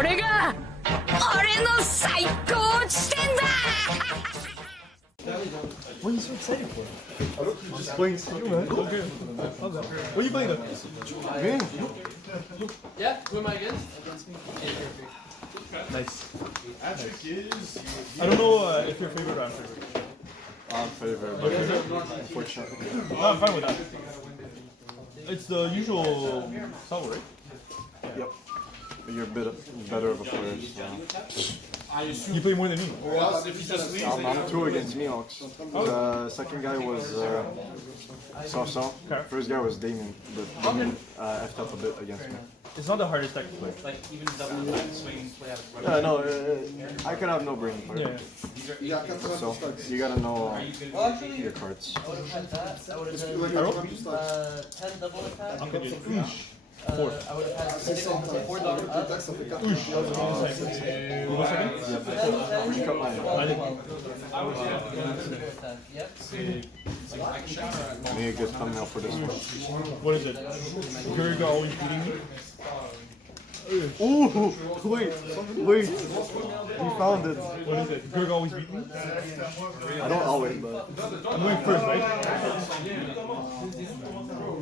これが俺の最高地点だ What are you so excited for? Just playing Steel, man. Okay. What are you playing then? Me? Yeah, who am I against? Nice. I don't know if you're favorite or I'm favorite. I'm favorite, but unfortunately. No, I'm fine with that. It's the usual Sabo, right? Yep. But you're a bit better of a player, so. You play more than me. I'm 2 against Mihawks. The second guy was so. Okay. First guy was Damien, but Damien effed up a bit against me. It's not the hardest deck to play. Like even double swing, play out. Yeah, no, I could have no brain for it. Yeah. So you gotta know your cards. I would have had that. I would have had 10 double attack. Okay. 4. I would have had 4 dollars up. One second. You cut mine. Yep. I need a good thumbnail for this one. What is it? GERG always beating me? Ooh, wait, we found it. What is it? GERG always beat me? I don't always, but I'm going first, right?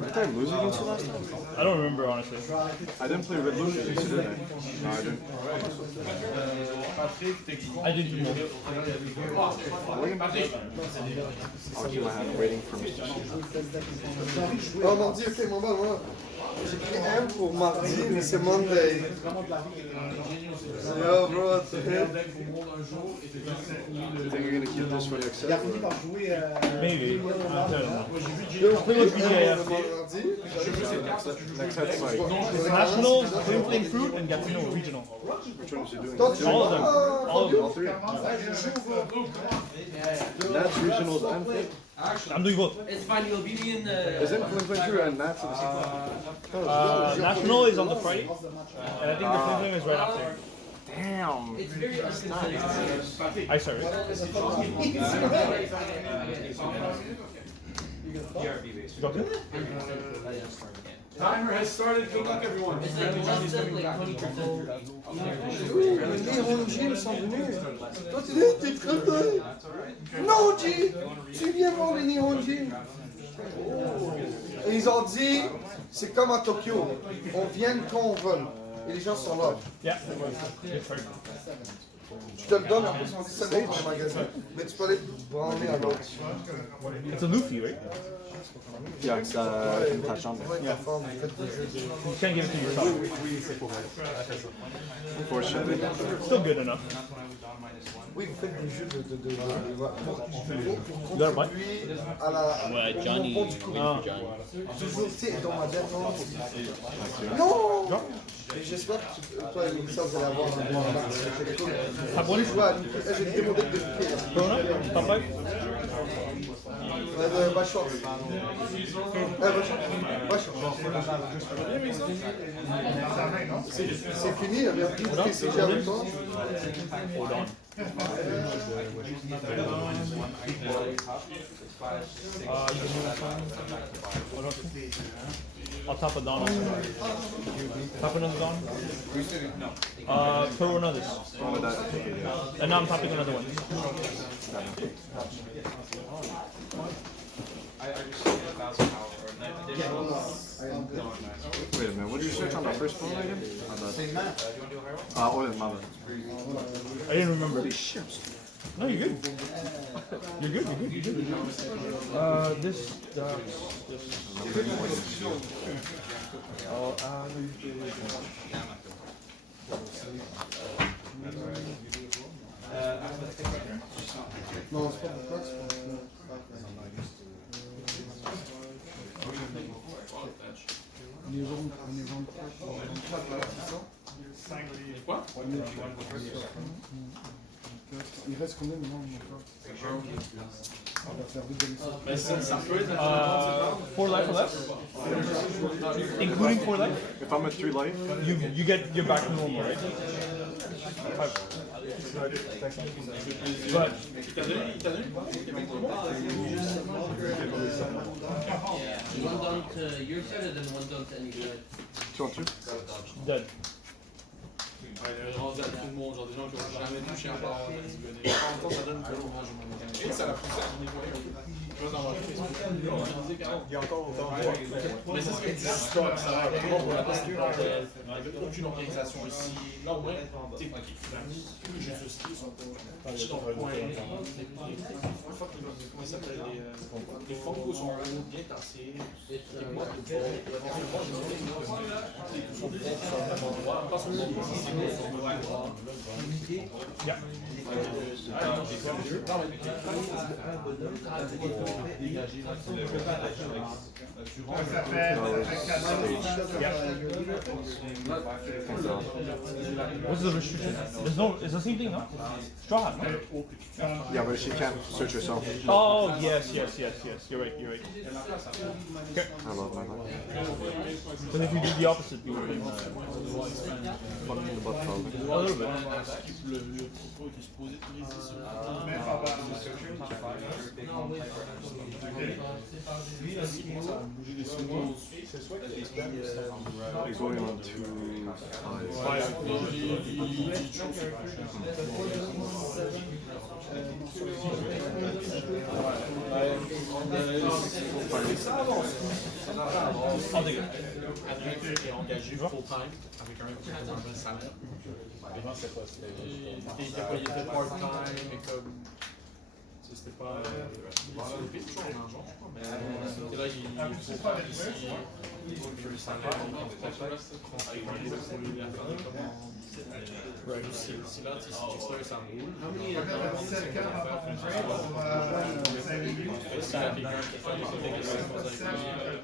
did I lose against you last time? I don't remember, honestly. I didn't play Red Lucci, did I? No, I didn't. I did do more. I'll keep my hand waiting for Mr. C. Oh, mardi, ok, mon bal, voilà. J'ai pris un pour mardi, mais c'est Monday. Yo, bro, what's up? You think you're gonna keep this for next set? Maybe. I don't know. Play with BKF. Next set's like, Nationals, Gameplan Fruit, and Gatineau Regional. which one is he doing? All of them. All of them. All 3? That's regionals and Flint. I'm doing both. It's fine, you'll beat me in the. Isn't Flint true and Nats at the same time? National is on the Friday, and I think the Flint is right after. Damn. It's very unconsistent. I started. Got it? Timer has started. Good luck, everyone. It's like just said like 20%. Les Ronjim sont venus. Toi, t'es très bien. Non, G! Tu viens voir les Nihonjim. Et ils ont dit, c'est comme à Tokyo. On vient quand on veut. Et les gens sont là. Yeah. Good start. Je te le donne, en plus, on dit 7 pour le magasin. Mais tu peux aller branler à l'autre. It's a Luffy, right? Yeah, it's in Tachan. Ouais, forme, faites des jeux de... You can't give it to yourself. Unfortunately. Still good enough. Oui, vous faites des jeux de You got a bite? à la... Ouais, Johnny. au fond du coup. Ah. Toujours, tu sais, dans ma dette, non! Et j'espère que toi et Mélissa, vous allez avoir un bon match. Top 1? Je joue à Lucci. J'ai des modèles de Lucci. Perona? Top 5? Bachor. C'est fini, il y avait un petit TCG avec toi. Oden. I'll top a Don. Top another Don? Perona this. And now I'm topping another one. Wait a minute, what did you search on the first phone again? Oden, my bad. I didn't remember. No, you're good. You're good, you're good. This. Non, c'est pas pour toi, c'est pour... Quoi? Il reste combien de temps on va faire 4 life or less? Including 4 life? If I'm at 3 life, You get your back to normal, right? 5. But One down to your side and then one down to any side. 2 on 2. dead. rendu à tout le monde, genre des gens qui ont jamais touché un bar, en même temps ça donne que et ça l'a poussé à mon niveau. Je vois dans mon Facebook. Il y a encore autant de voix. Mais c'est ce que tu stock, ça va vraiment pour la place du bordel. Il n'y avait aucune organisation ici. Là au moins, t'es ok. Les jeux de ski sont pas dans le coin. Comment ils s'appellent les Funkos sont bien tassés. Les modes de bord. Éventuellement, j'ai nommé les sont des endroits. Pas seulement des Yeah. What's the restriction? There's no. It's the same thing, no? Straw hat, no? Yeah, but she can't search herself. Oh yes. You're right. Okay. I love my life. But if you did the opposite, you would win. Fuck me in the butt, probably. A little bit. He's going on to 5. I'll take it. Adrien qui est engagé full-time avec un bon salaire. Il était part-time, mais comme. C'était pas. C'était toujours en argent, je crois. Mais là, il faut faire ici. Il faut le salaire. Il faut transférer la famille comme si là, si TCGMatchMaking ça roule.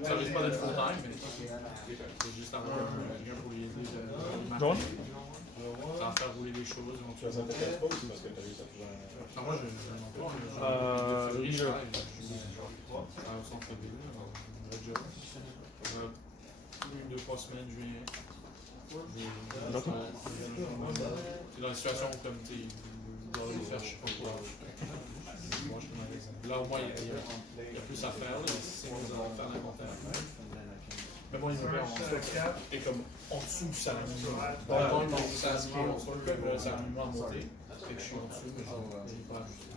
Ça risque pas d'être full-time, mais c'est juste avoir quelqu'un pour les aider. John? Ça va faire rouler les choses. Ça t'intéresse pas aussi parce que t'as eu ça toujours. Moi, j'ai un emploi. Je travaille. À centre-ville, un job. 2-3 semaines, je viens. C'est dans une situation où, comme tu dois le faire, je sais pas quoi. Moi, je suis magasin. Là, au moins, il y a plus à faire. C'est nous allons faire l'inventaire. Mais bon, il me met en et comme en dessous du salaire minimum. Dans le monde, ça se crée, on se fait le salaire minimum à monter. Fait que je suis en dessous, mais je n'ai pas ajusté.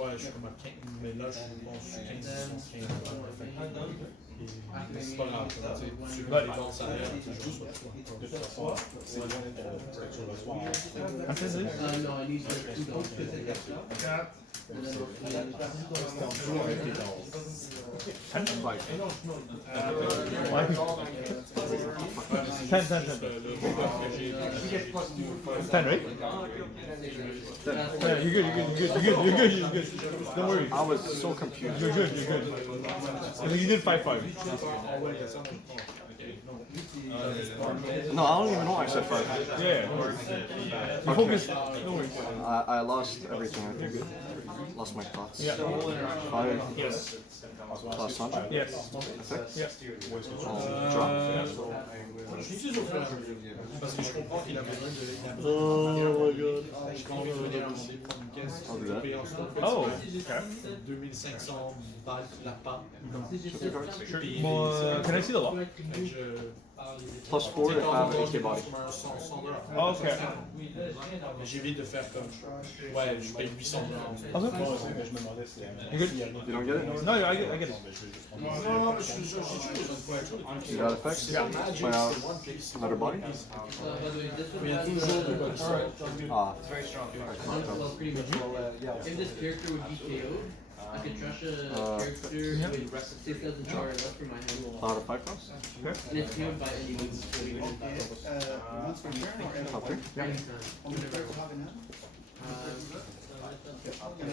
Ouais, je suis comme à 15, mais là, je suis 15. C'est pas grave, tu veux les bons salaires, c'est juste de toute façon. Ten, right? Yeah, you're good. Don't worry. I was so confused. You're good. And then you did 5-5. No, I don't even know I said 5. Yeah. You focus. No worries. I lost everything, I think. Lost my thoughts. Yeah. 5 Yes. plus 100. Yes. 6. Yeah. Drop. J'utilise au fur et à mesure. Parce que je comprends qu'il a besoin de. Oh my god. J'ai pas envie de venir à mon prendre une caisse. Payer en stock. Oh, okay. 2500 balles la part. Sure. Well, can I see the lock? Plus 4 if I have an AK body. Oh, okay. Mais j'évite de faire comme. Ouais, je paye 800 $. Okay. You good? You don't get it? No, I get it. Non, mais j'ai toujours besoin de quoi. You got effects? Point out another body? Mais il y a toujours de quoi. Ah. Well, pretty much. If this character would be KO'd, I could trash a character with 6,000 power left for my hand. Out of 5 costs? And it's KO'd by any means. Once per turn or every Top 3? Anytime. Can I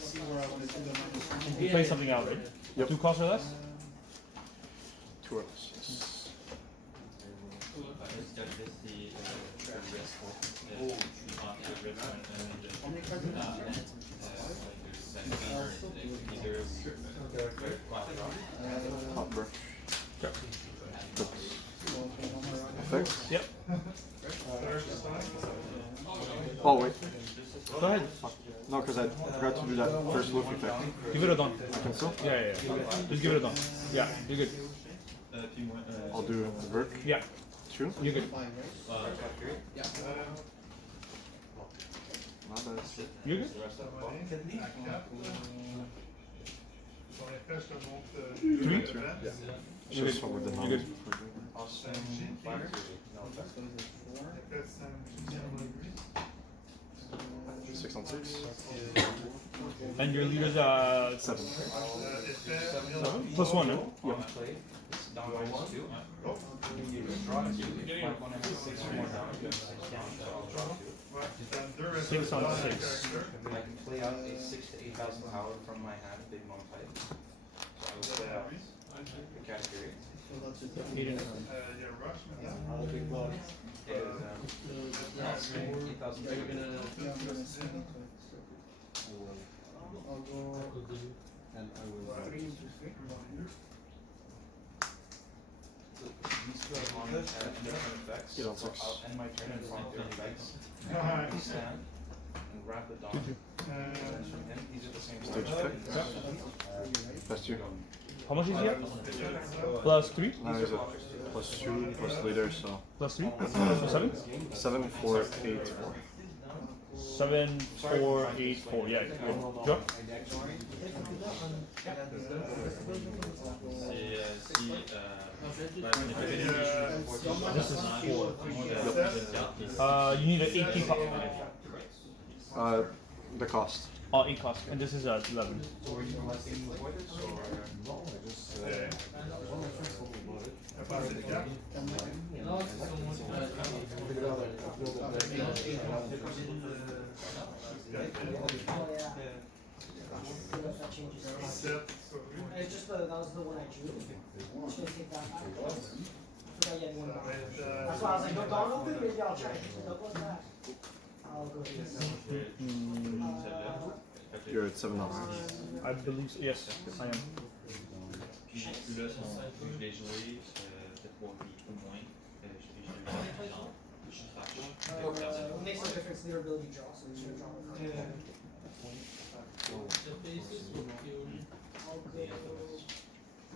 see where I want to do the minus Play something out, right? Yep. 2 costs or less? 2 or less, yes. How many cards are there? Top brush. Okay. Effects? Yep. Oh, wait. Go ahead. No, because I forgot to do that first Luffy effect. Give it a done. I can still? Yeah. Just give it a done. Yeah, you're good. I'll do do work. Yeah, True. you're good. Yeah. Not bad. You're good. Three? You're good. Just with the You're numbers. good. Six on six. And your leader's 7. 7? Plus 1, no? Yep. Six on 6. I can play out a 6,000 to 8,000 power from my hand, big mon type. So I will play out the category. 8 and 9. It is 8,000. Are you gonna? These two are on different effects. Get on So 6. I'll end my turn and find their effects. Stand and wrap it down. And these are the same Stage effect. Plus 2. How much is he at? Plus 3? Now he's at plus 2 plus leader, so Plus 3? 7? 7, 4, 8, 4. 7, 4, 8, 4. Yeah, good. Draw. This is 4. You need an 8 key The cost. Oh, 8 cost. And this is 11. It's just that was the one I drew. I'm just gonna take that out. I forgot you had one back. That's why I was like, no, don't open it, maybe I'll try it. What was that? I'll go to this. You're at 7 dollars. I believe so. Yes, I am. Puis là, je l'ai joué, peut-être 3 vies ou moins. Je trash. It makes no difference, leader ability draw, so it's gonna draw a card.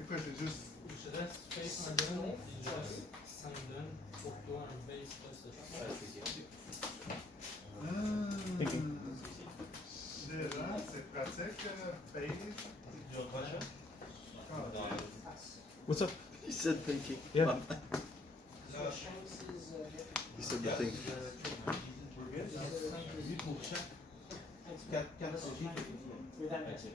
Écoute, j'ai juste. Je reste face un don, puis je sans don pour toi un base Thinking. Déjà, c'est pratique, phase. What's up? He said thinking. Yeah. Shanks is He said the thing. You're that next.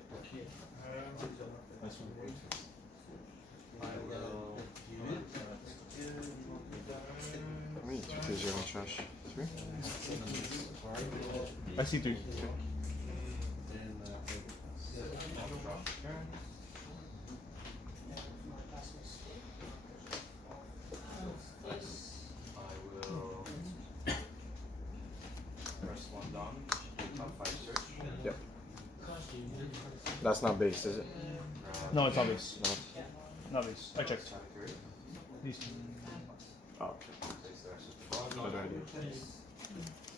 How many 2Ks are on trash? 3? I see 3. I will press 1 down, top 5 search. Yep. That's not base, is it? No, it's not base. No. Not base. I checked. Category. These. Oh, okay. Place the rest of the ball. Better idea.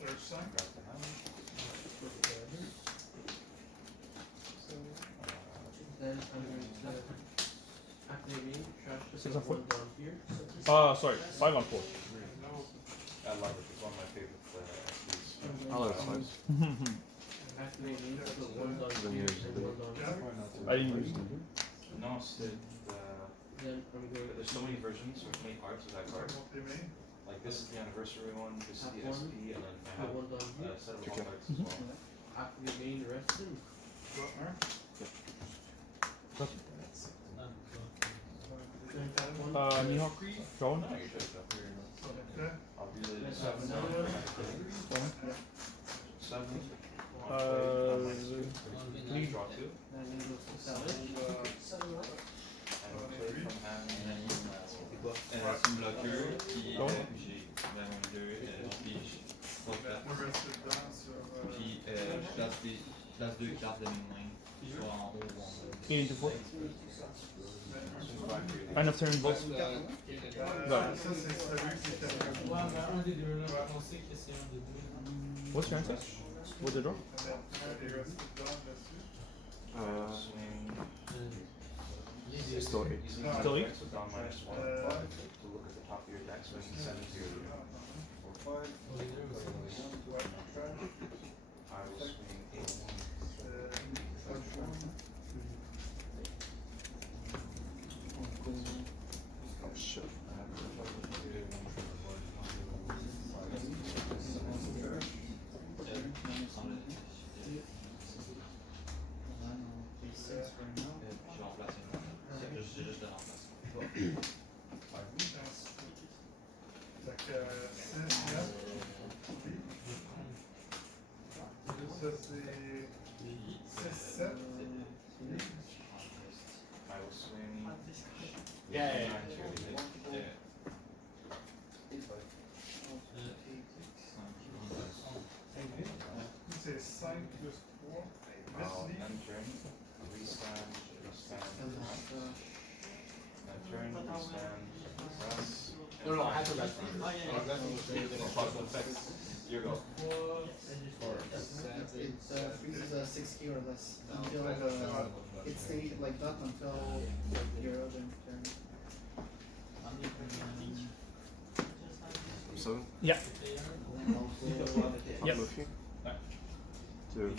Search sign. Grab the hand. Then I'm going to activate me, trash this 6 on 4. one down here. Sorry. 5 on 4. I love it. It's one of my favorite SPs. I like 5. Activate me, put one down Then here use and the- one down here. I didn't use them. No, c'est Then I'm going there's so many versions, so many arts of that card. Like this is the anniversary one, this is the SP, and then I put have one down here. a set of Okay. cards as well. Activate me, the rest of them. Mihawk. Draw one. No, you're good, though. I'll do the 7 7. Three. Draw 2. Then I'm going to go to 7. And play from hand. C'est une bloqueur, puis j'ai vraiment 2, puis je puis je place 2 cartes de mes mains, soit en haut ou en bas. 8 into 4. End of turn, boss. Got it. Ça, c'est celui qui était. Ouais, mais un des deux là, on sait que c'est un des deux. What's your answer? What's the draw? Il reste dedans dessus. Swing. Still 8. Still 8? So down -1. swing 7 to 4, 5. I will swing 8, 1. Oh shit. Je remplace une. J'ai juste le remplace. Fait que 6, 9. Ça c'est 6, 7. I will swing. Yeah. C'est 5 plus 3. I'll enter. Restand. Enter. Restand. Press. No, no, I have to rest. You go. It freezes 60 or less until it stays like that until your other turn. 7? Yeah. Yep. Luffy. 2.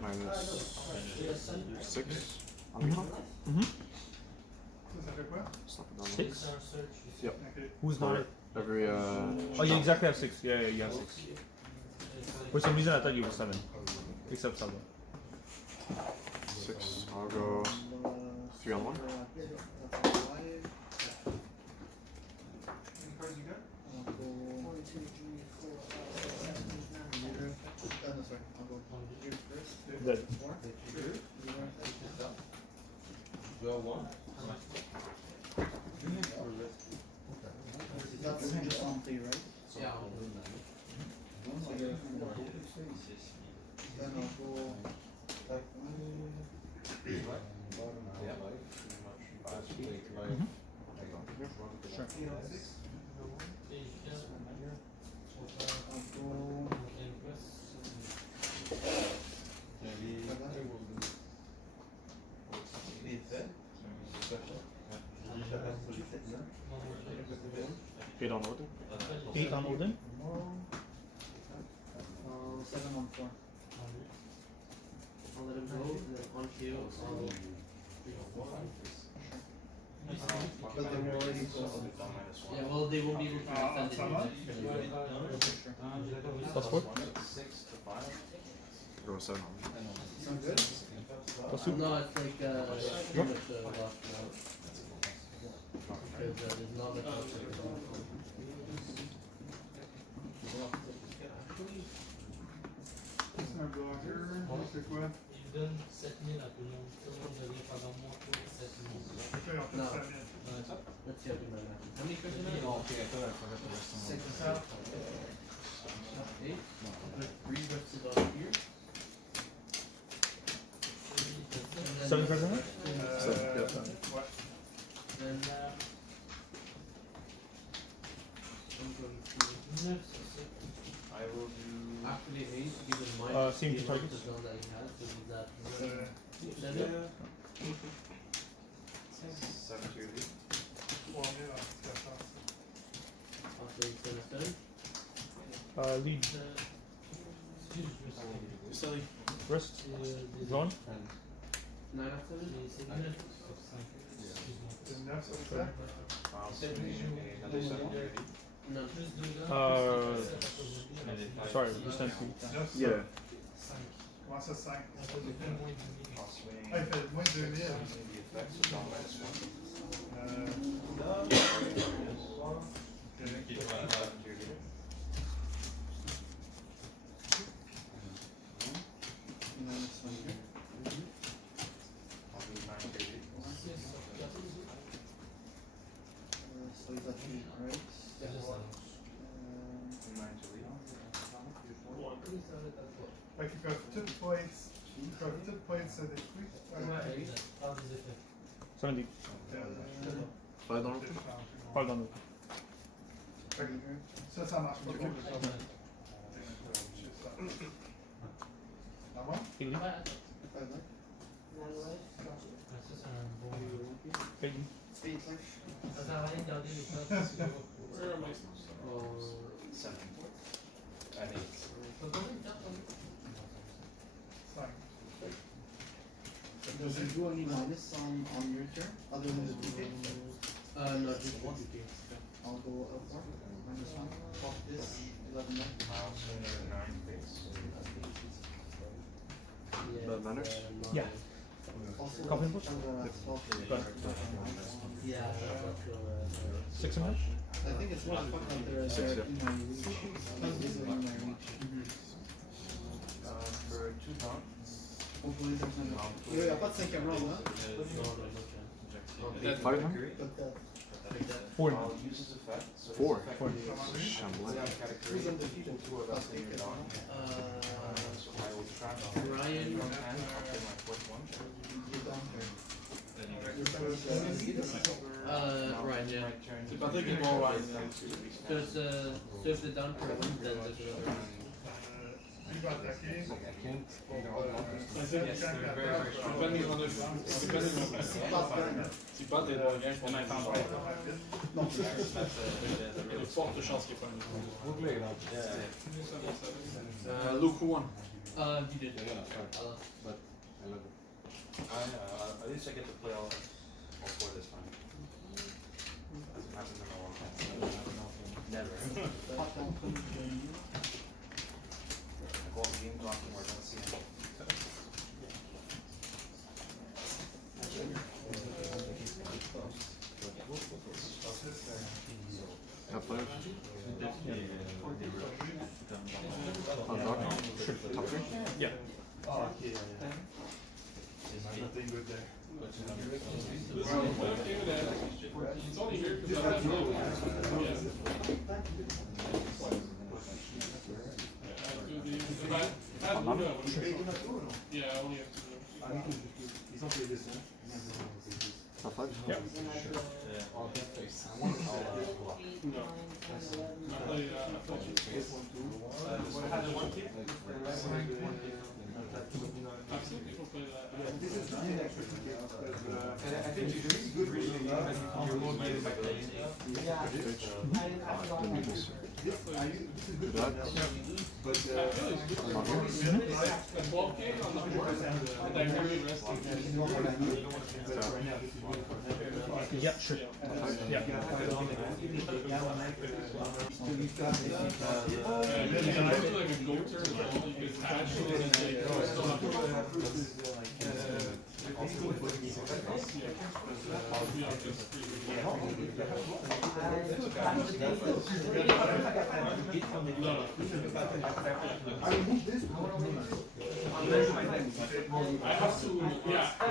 Minus 6. Ça fait quoi? Slap it down. 6? Yep. Okay. Who's not? Every Oh, you exactly have 6. Yeah, you have 6. For some reason, I thought you were 7. Except Sabo. 6. I'll go 3 on 1. That's 5. Cards you got? I'll go 1, 2, 3, 4, 5, 6, 7, 8, 9. No, sorry. I'll go here first. Dead. 4. That's just on 3, right? Yeah. So you're 4. Then I'll go like 1. Sure. Eight on Oden. 8 on Oden. 7 on 4. I'll let him go, and then on KO, I'll But they were already close. yeah, well, they won't be able to extend it. Plus 4. 6 to 5. Go 7 on. Sound good? Plus 2. No, it's like, pretty much lost now. Because there's not much else to do. C'est un bloqueur. C'est quoi? Il donne 7000 à tout le monde. Tout le monde devient pendant moi pour 7000. C'est quoi? On Non. fait 5000. Let's see how big my math is. How many cards do you have? 6 and 7. 8. 3 versus on here. And then 7 cards in there? Ouais. Then I'm going to 9 sur 7. I will do. actually 8, given my Seem to the amount target. of zone that he has, so he's at 7 7. to 8. 3000 en situation. After he's done a turn. Lead. Sorry. Rest. Drawn. 9 after 7? C'est 9 sur 5. Excuse-moi. C'est 9 sur 7. I'll swing another 7 to 8. No. Plus 2 gars. Sorry, you stand 3. 9 sur Yeah. 5. Comment ça 5? Ça fait moins de 1000. I'll swing. Ah, il fait moins de 2000. The effects of down minus 1. Qui doit avoir. Minus 1 here. I'll do 9 to 8. 6 sur 4. So he's at 8, right? 9 to 8. Fait qu'ils peuvent toutes plates. Ils peuvent toutes plates se détruire. Par des effets. 70. 5 dans l'autre. 5 dans l'autre. Fait que ça marche pas. À moi? Eight. 5 left. Ça, c'est un bon. Eight. Speed, like. Ça sert à rien de garder les stats. Seven. And eight. Does it do any minus on your turn, other than the 2K? No, just one. I'll go up more, -1. Pop this, 11 more. I'll swing another 9 base. That matters? Yeah. Also, Coffee input? I'm gonna swap it. Yeah. 600? I think it's more fun when they're in my reach. Like, these are in my reach. For 2 down. Hopefully there's no... Yeah, pas de 5e round, hein? 500? But that... 4. I'll use his effect. So his 4. effect 4. is Shambling. category, and 2 of us in your down. So I will trap Ryan. and I'll play my 4th one. You're down here. Right, yeah. C'est pas toi qui dois avoir. So it's so if the down for one, then there's another. Si pas t'es dans le game, je pense qu'il y a de fortes chances qu'il y ait pas un Luke 1. You did. But I love it. At least I get to play all 4 this time. Hasn't happened in a long time. Never. I go on game blocking where I don't see him. Top 5? On dark? Sure. Top 3? Yeah. Nothing good there. It's only here because I have no. Yeah, I only have 2. Top 5? Yeah. No. I play I've seen people play that. This is the next and I think it's really good reading because you're located by playing. Yeah. This is good. But A 12K on the board, and I really resting. Yeah, sure. Yeah. Can I do like a go turn where only gets hatched and then they still have to I removed this. I have to, yeah. I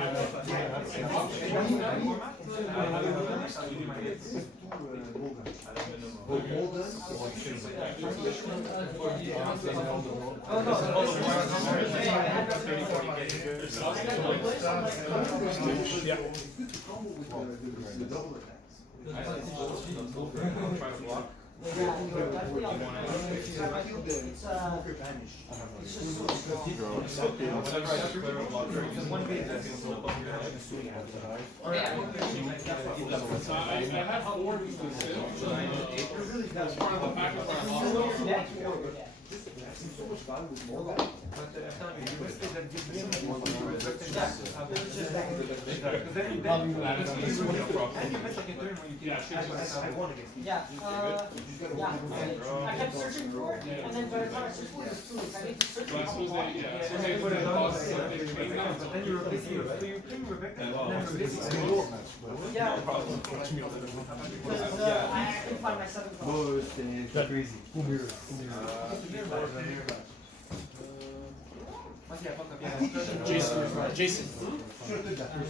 have 4 considered. That's part of the package for So much value with more value. But I'm telling you, you must say that gives me some more value. And you bet like a turn when you Yeah, I won against you. Yeah, I kept searching for it, and then by the time I searched for it, it was 2 weeks. I need to search for it. But then you replace it, so you bring Rebecca, and then replace it. Yeah. Because I couldn't find my 7th one. Oh, c'est crazy. Jason.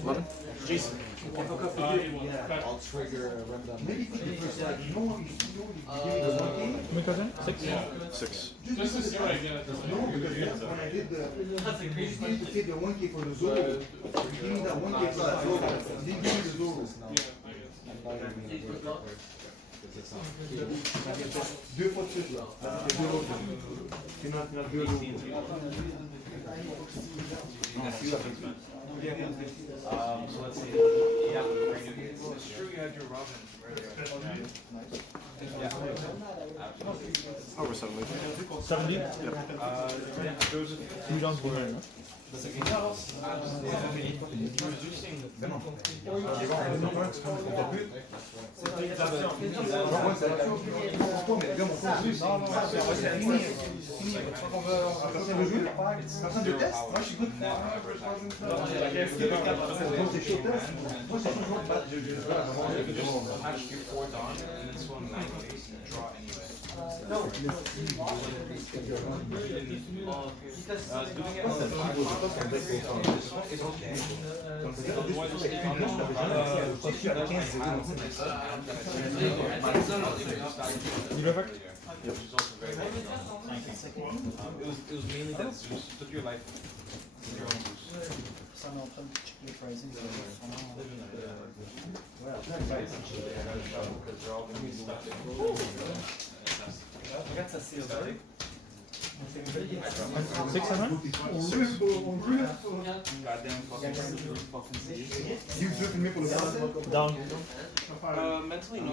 What? Jason. I'll trigger a random. Maybe first, like, you know what you give me the 1K? How many cards in? 6? Yeah. 6. Just to see what I get. No, because when I did the, you used to take the 1K for the Zoro. You give me that 1K for the Zoro. You didn't give me the Zoro. Yeah, I guess. Deux fois de suite là. C'était deux autres. Tu n'as deux autres. So let's see. Yeah, it's true you had your Robin earlier. Yeah. Absolutely. Over 70. 70? Yep. There was a Two downs behind, no? Personne de test? Moi je suis good. Which is also very well done. It was mainly that Zeus took your life with your own Zeus. Ça m'a en train de checker le pricing. Because they're all going to be stuck in. Regarde ça, c'est 600? Goddamn fucking Down. mentally, no.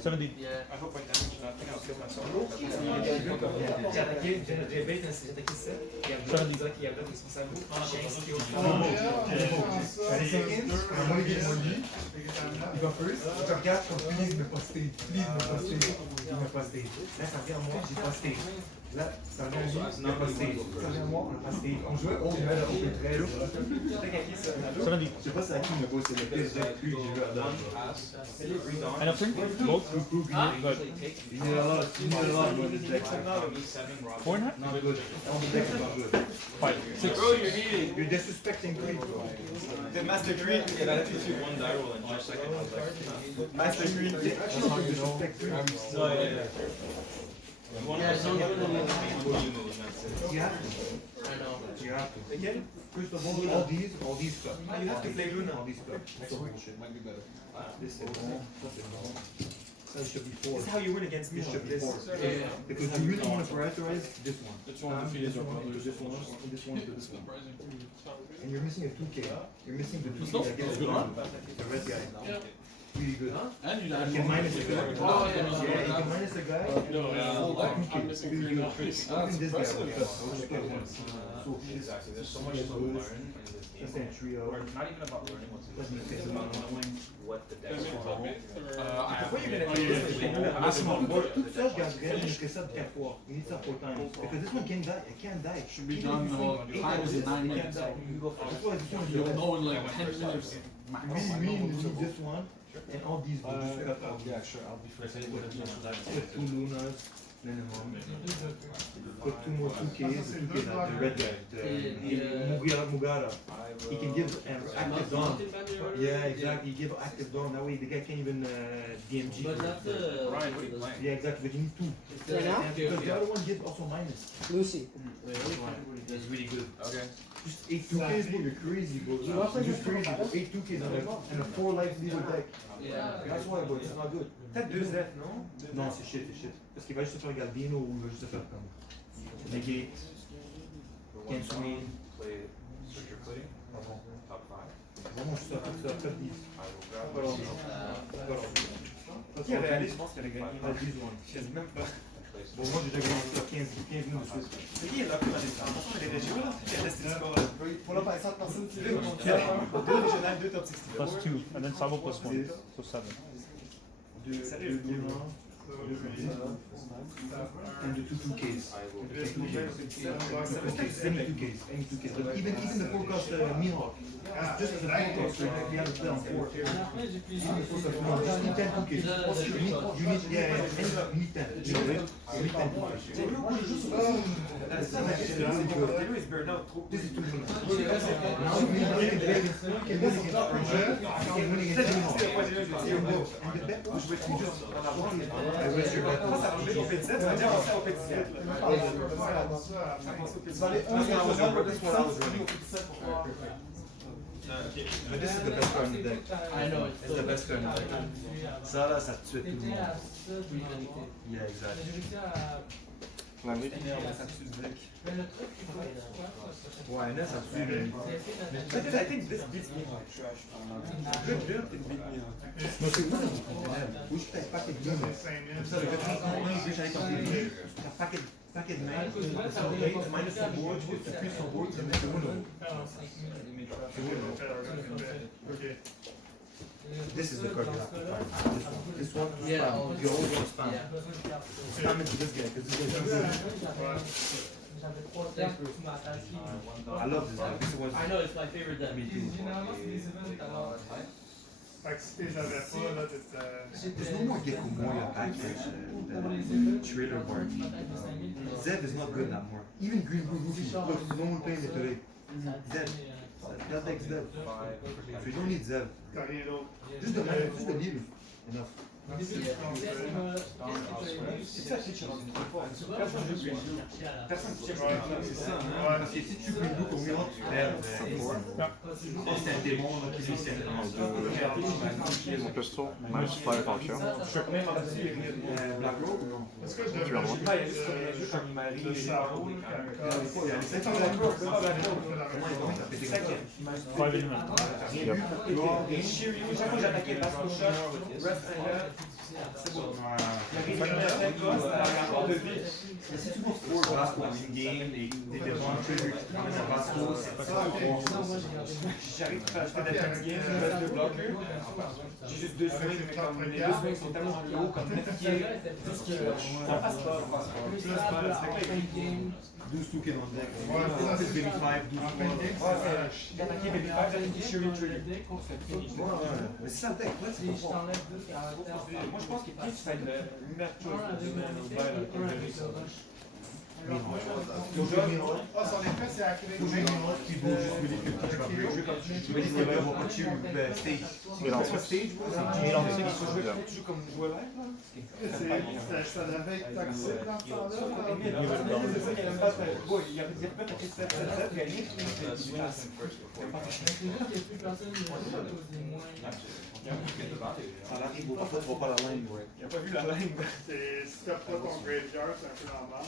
70. I hope I damage nothing, I'll kill myself. J'ai attaqué ça, et après, il disait qu'il y avait des Sabo, Shanks qui Il va first, je regarde comme please me poster, il me poster. Là ça vient à moi, j'ai posté. Là ça vient à lui, il a posté. Ça vient à moi, on a posté. On jouait au duel au P13. Je sais pas c'est à qui me bosse, c'est le PS de plus que j'ai vu à date. Anything? Both? Good. You need a lot with this deck. 4 and a half? Not good. All the decks are not good. 5. 6. Bro, you're eating. You're disrespecting Creed, bro. The Master Creed. Yeah, that gives you one die roll in just like I was like. Master Creed. That's how you disrespect Creed. You want to see what you move, that's it. You have to. I know. You have to. Again? First of all these stuff. You have to play Luna. All these stuff. That's bullshit. Might be better. This is wrong. So it should be 4. This is how you win against me. This should be 4. Yeah. Because you really want to prioritize this one. Which one defeated This your one, brothers? this one, and this one, and this one. And you're missing a 2K. You're missing the 2K that gets good one. the red guy. Really good. And you You can minus a guy. Yeah, you can minus a guy. No, I'm missing Really Creed now. good. Even this guy. Exactly. There's so much to learn in this game. That's a trio. Or not even about learning what to do. That's an It's about knowing what the deck is Pourquoi for. you're gonna play this? Tout ça, je garderais, je ferais ça de 4 fois. You need that 4 times. Because this one can't die. It can't die. Should be done in about 8 hours and 9 minutes. That's why this one is You'll know in like 10 minutes. We need this one and all these will just cut out. Yeah, sure, I'll be first. Put 2 Lunas, minimum. Put 2 more 2Ks, the 2K like the red guy, the Mugara. He can give active dawn. Yeah, exactly. He give active dawn. That way the guy can't even DMG. But that's the. Ryan, what are you playing? Yeah, exactly. But you need 2. And because the other one gives also minus. Lucy. That's really good. Okay. Just 8 2Ks, bro. You're crazy, bro. You're crazy. 8 2Ks and a 4 life leader deck. Yeah. That's why, bro. It's not good. Peut-être 2 F, non? Non, c'est shit, c'est shit. Parce qu'il va juste se faire Galdino ou il va juste se faire comme. Negate. Cancel me. Play Searcher Play. Top 5. Vraiment, je suis sorti de ça. Top 10. Ok, réaliste, je pense qu'elle a gagné. Top 10 one. Je sais même pas. Bon, moi j'ai déjà gagné ça 15 minutes de suite. C'est qui l'a pris dans les temps? Elle est déjà là? Qui a testé le score? Pour là, par exemple, personne ne 2 régionales, 2 top 64. Plus 2. And then Sabo plus 1. So 7. Sérieux? And the 2 2Ks. Any 2Ks. But even the forecast Mihawk. Just as a forecast, like we have to play on 4. Even the forecast Mihawk. Just need 10 2Ks. You need 10. You need 10 2Ks. This is too much. Now you can win against Persia. You can win against Mihawk. And the bet was with you just. I raised your bet. Ça va jouer au P17, ça va dire avancer au P17. Tu vas aller 11 et 1 pour le P17 pour voir. But this is the best card in the deck. I know It's the best card in the deck. Ça là, ça tue tout le monde. Yeah, exact. La lead. Ouais, là, ça tue. Mais I think this beats me. Good build, it beat me. Mais c'est quoi? Oui, je fais packet game. Comme ça, le gars, tu veux aller ton PV, packet main, minus son board, tu appuies son board, tu mets Uno. This is the card you have to find. This one, Yeah, spam. You always want to spam. Spam into this guy, because this guy is I love this guy. This one. I know, it's my favorite deck. Me too. Fait que si t'es avais pas, là, There's no more Gecko Moya package trailer bar. Zev is not good anymore. Even Green Blue Goofy. Look, no one playing it today. Zev. That deck's Zev. So you don't need Zev. t'as rien d'autre. Just the leader. Enough. Merci. C'est ça, c'est personne qui cherche c'est ça, hein? Parce que si tu Green Blue au milieu, tu perds. C'est un démon qui est Mon pistol, minus 5 function. Black Road ou non? Est-ce que je devrais jouer le Sabo, Chaque fois que j'attaquais le basket shot, reste un heure, c'est bon. Il y a un rapport de vie. Mais si tu vois pour le Vasco en in-game, des devants trigger, tu prends un Vasco, c'est pas ça. J'arrive à faire de la game, je reste deux bloqueurs. J'ai juste deux swings, mais comme les deux swings sont tellement plus hauts, comme 9 pieds, ça passe pas. 12 touquets dans le deck. Ouais, ça, c'est Baby 5, 12 J'ai attaqué Baby 5, j'ai attaqué Shuri Trigger. mais c'est ça le deck, ouais, c'est pas Moi je pense que plus tu fais de meilleure chose de Ah, son effet, c'est accuré. faut jouer une autre qui vaut juste me dire que tu vas jouer comme tu veux. Je me dis que le gars va pas tuer stage. Il en C'est pas stage, Tu joues comme joueur live là? Ça devait être toxique dans ce temps-là. C'est ça qu'il aime pas faire. Bon, il a pas attaqué 7-7-7, il a rien qui Ça arrive, parfois tu vois pas la ligne. il a pas vu la ligne. Si t'as pas ton graveyard, c'est un peu normal.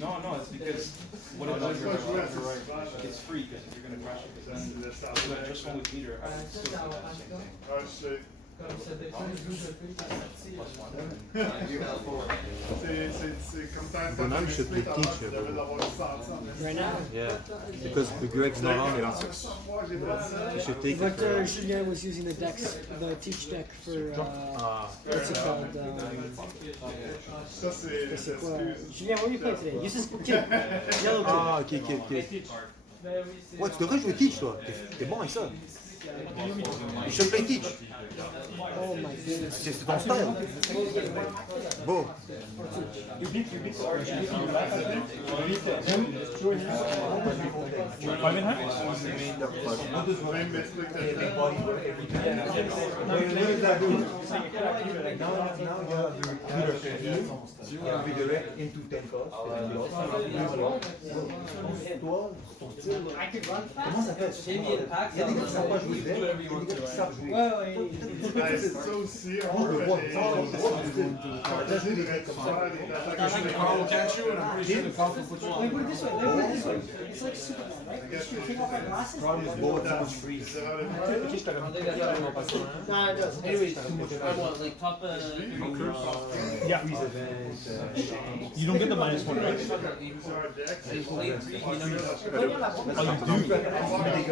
No, it's because what it does it's free because if you're gonna crash it, then just one with leader. I would still do that same thing. Ah, je sais. C'est comme t'as un Bonhomme should be teach tu devais l'avoir senti. Right now? Yeah, because the Greg's not on it. Moi, j'ai pas dit ça. You should take But it. Julien was using the decks, the teach deck for what's it called? Ça, c'est Quoi? excuse. Julien, what are you playing today? Use this kid. Yellow kid. Ah, ok. Ouais, tu devrais jouer Teach, toi. T'es bon avec ça. You should play Teach. Oh my goodness. C'est ton style. Bon. Five in hand? Même m'explique ta tête. Into 10 costs. Toi, ton style, comment ça fait? Il y a des gars qui savent pas jouer deck, il y a des gars qui savent jouer. Ouais, c'est ça aussi. On On le fait voit, des... on le voit, on a déjà joué des decks comme ça. Carl will catch you, and I'm pretty sure the Carl will put you Like, on. put it this way, like, put it this way. It's like Superman, right? You take off our glasses? Board is so much free. Nah, it does. Anyways, I want like top Yeah. Freeze event, You don't get the -1, right?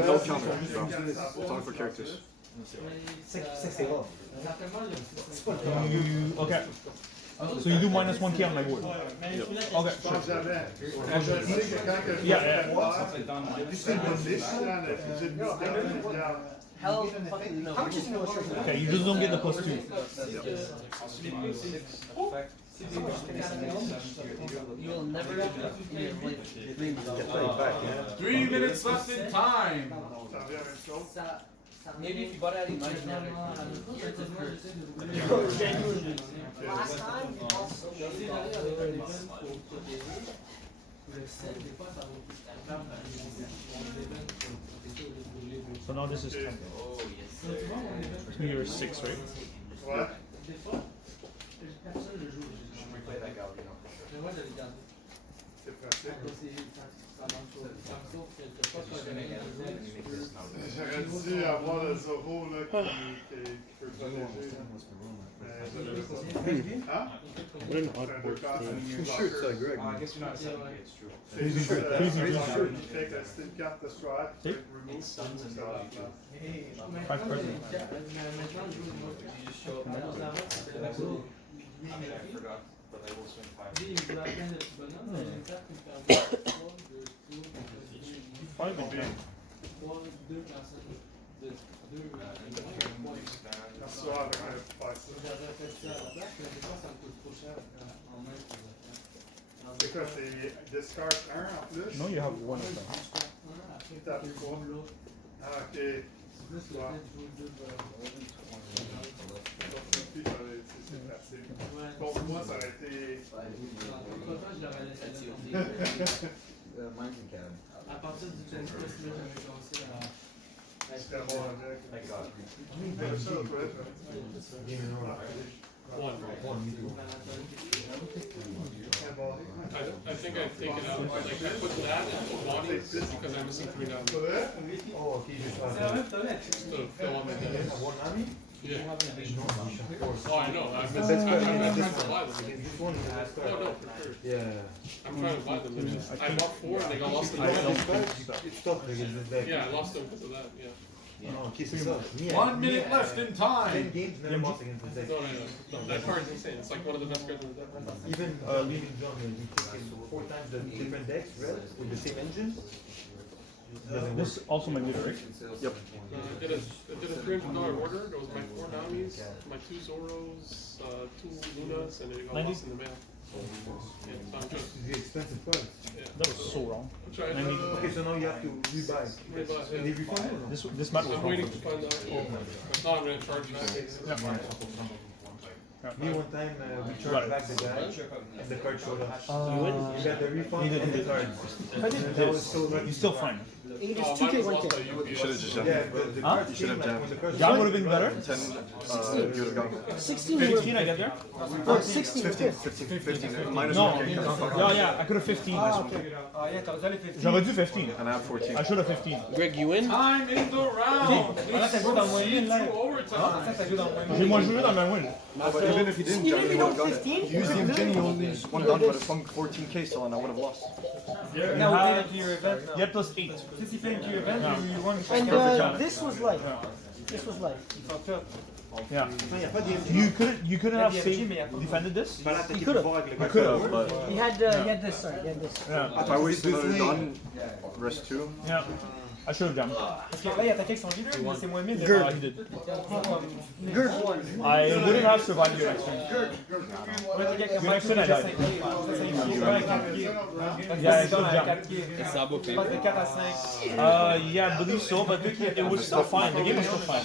No counter. It's only for characters. c'est off. Okay. So you do -1 key on my board. Okay. Change jamais. Je sais que quand que je Yeah, vais yeah. voir, Tu fais une bonne liste. hell fucking no. How much is an illustration? Okay, you just don't get the +2. You will never in your life dream about 3 minutes left in time. Maybe if you bought it at a minus now, it's a curse. Last time, you also So now this is 10. So you're 6, right? What? C'est pratique. J'aurais dû avoir le Zoro là, qui peut protéger. Hein? What an odd board. Two shirts like Greg. I guess you're not selling it, it's true. C'est juste il fait que c'est une carte de strawhat. See? Remove Stuns and strawhat. 5 present. I mean, I forgot, but I will swing 5. 5 and 10. Merci d'avoir fait ça. C'est quoi, c'est discard 1 en plus? No, you have 1 of them. T'as plus quoi? Ah, ok. Ouais. C'est facile. Pour moi, ça aurait été. À partir du 10 j'avais commencé à. C'était bon avec. Thank God. Ça, ouais. I think I've taken out, like, I put that and put bodies because I'm missing 3 down. Oh, ok, je To fill on the dead. Yeah. Oh, I know. I'm trying to buy them. This one is the last card. Oh, no, for sure. Yeah. I'm trying to buy them. I bought 4 and they got lost in the It's mail. tough against the deck. Yeah, I lost them because of that, yeah. Oh, ok, c'est ça. 1 minute left in time. 10 games, never lost against the deck. No, that card is insane. It's like one of the best cards in the deck. Even leaving John, we took 4 times the different decks, red, with the same engine. This also my leader, right? Yep. I did a $300 order. There was my 4 Namis, my 2 Zoros, 2 Lunas, and it got lost in the mail. Yeah, so I'm just. The expensive cards. Yeah. That was so wrong. Okay, so now you have to rebuy. Rebuy, They refund you? This map was I'm wrong. waiting to find out. If not, I'm going to charge back. Me one time we charged back the guy and the card showed up. You got the refund and the card. If I did this, you're still fine. English Oh, 2K, mine was 1K. lost by UPS. You should have just Yeah, jammed. the Huh? card You should have came, like, when the card Jam would have been better. 10, you would have gone. 16 15 I get there. Oh, 16 15, 15, minus No, 1. yeah, I could have 15 this week. J'aurais dû 15. And I have 14. I should have 15. Greg, you win? Time in the round. Let's proceed to overtime. J'ai moins joué dans ma win. But even if you didn't jam, you would have got it. You use the engine, you only lose 1 done, but it's 14k still, and I would have lost. You had plus 8. And this was life. This was life. Yeah. You couldn't have defended this? He could have. You could have, but He had this, sorry, he had this. yeah. If I wasted another done, risk 2. Yeah. I should have jammed. Là, il attaquait avec son leader, mais c'est moins 1000. He did. Good. I wouldn't have survived your next turn. Your next turn I died. Yeah, I should have jammed. Sabo favorite? Yeah, I believe so, but it was still fine. The game was still fine.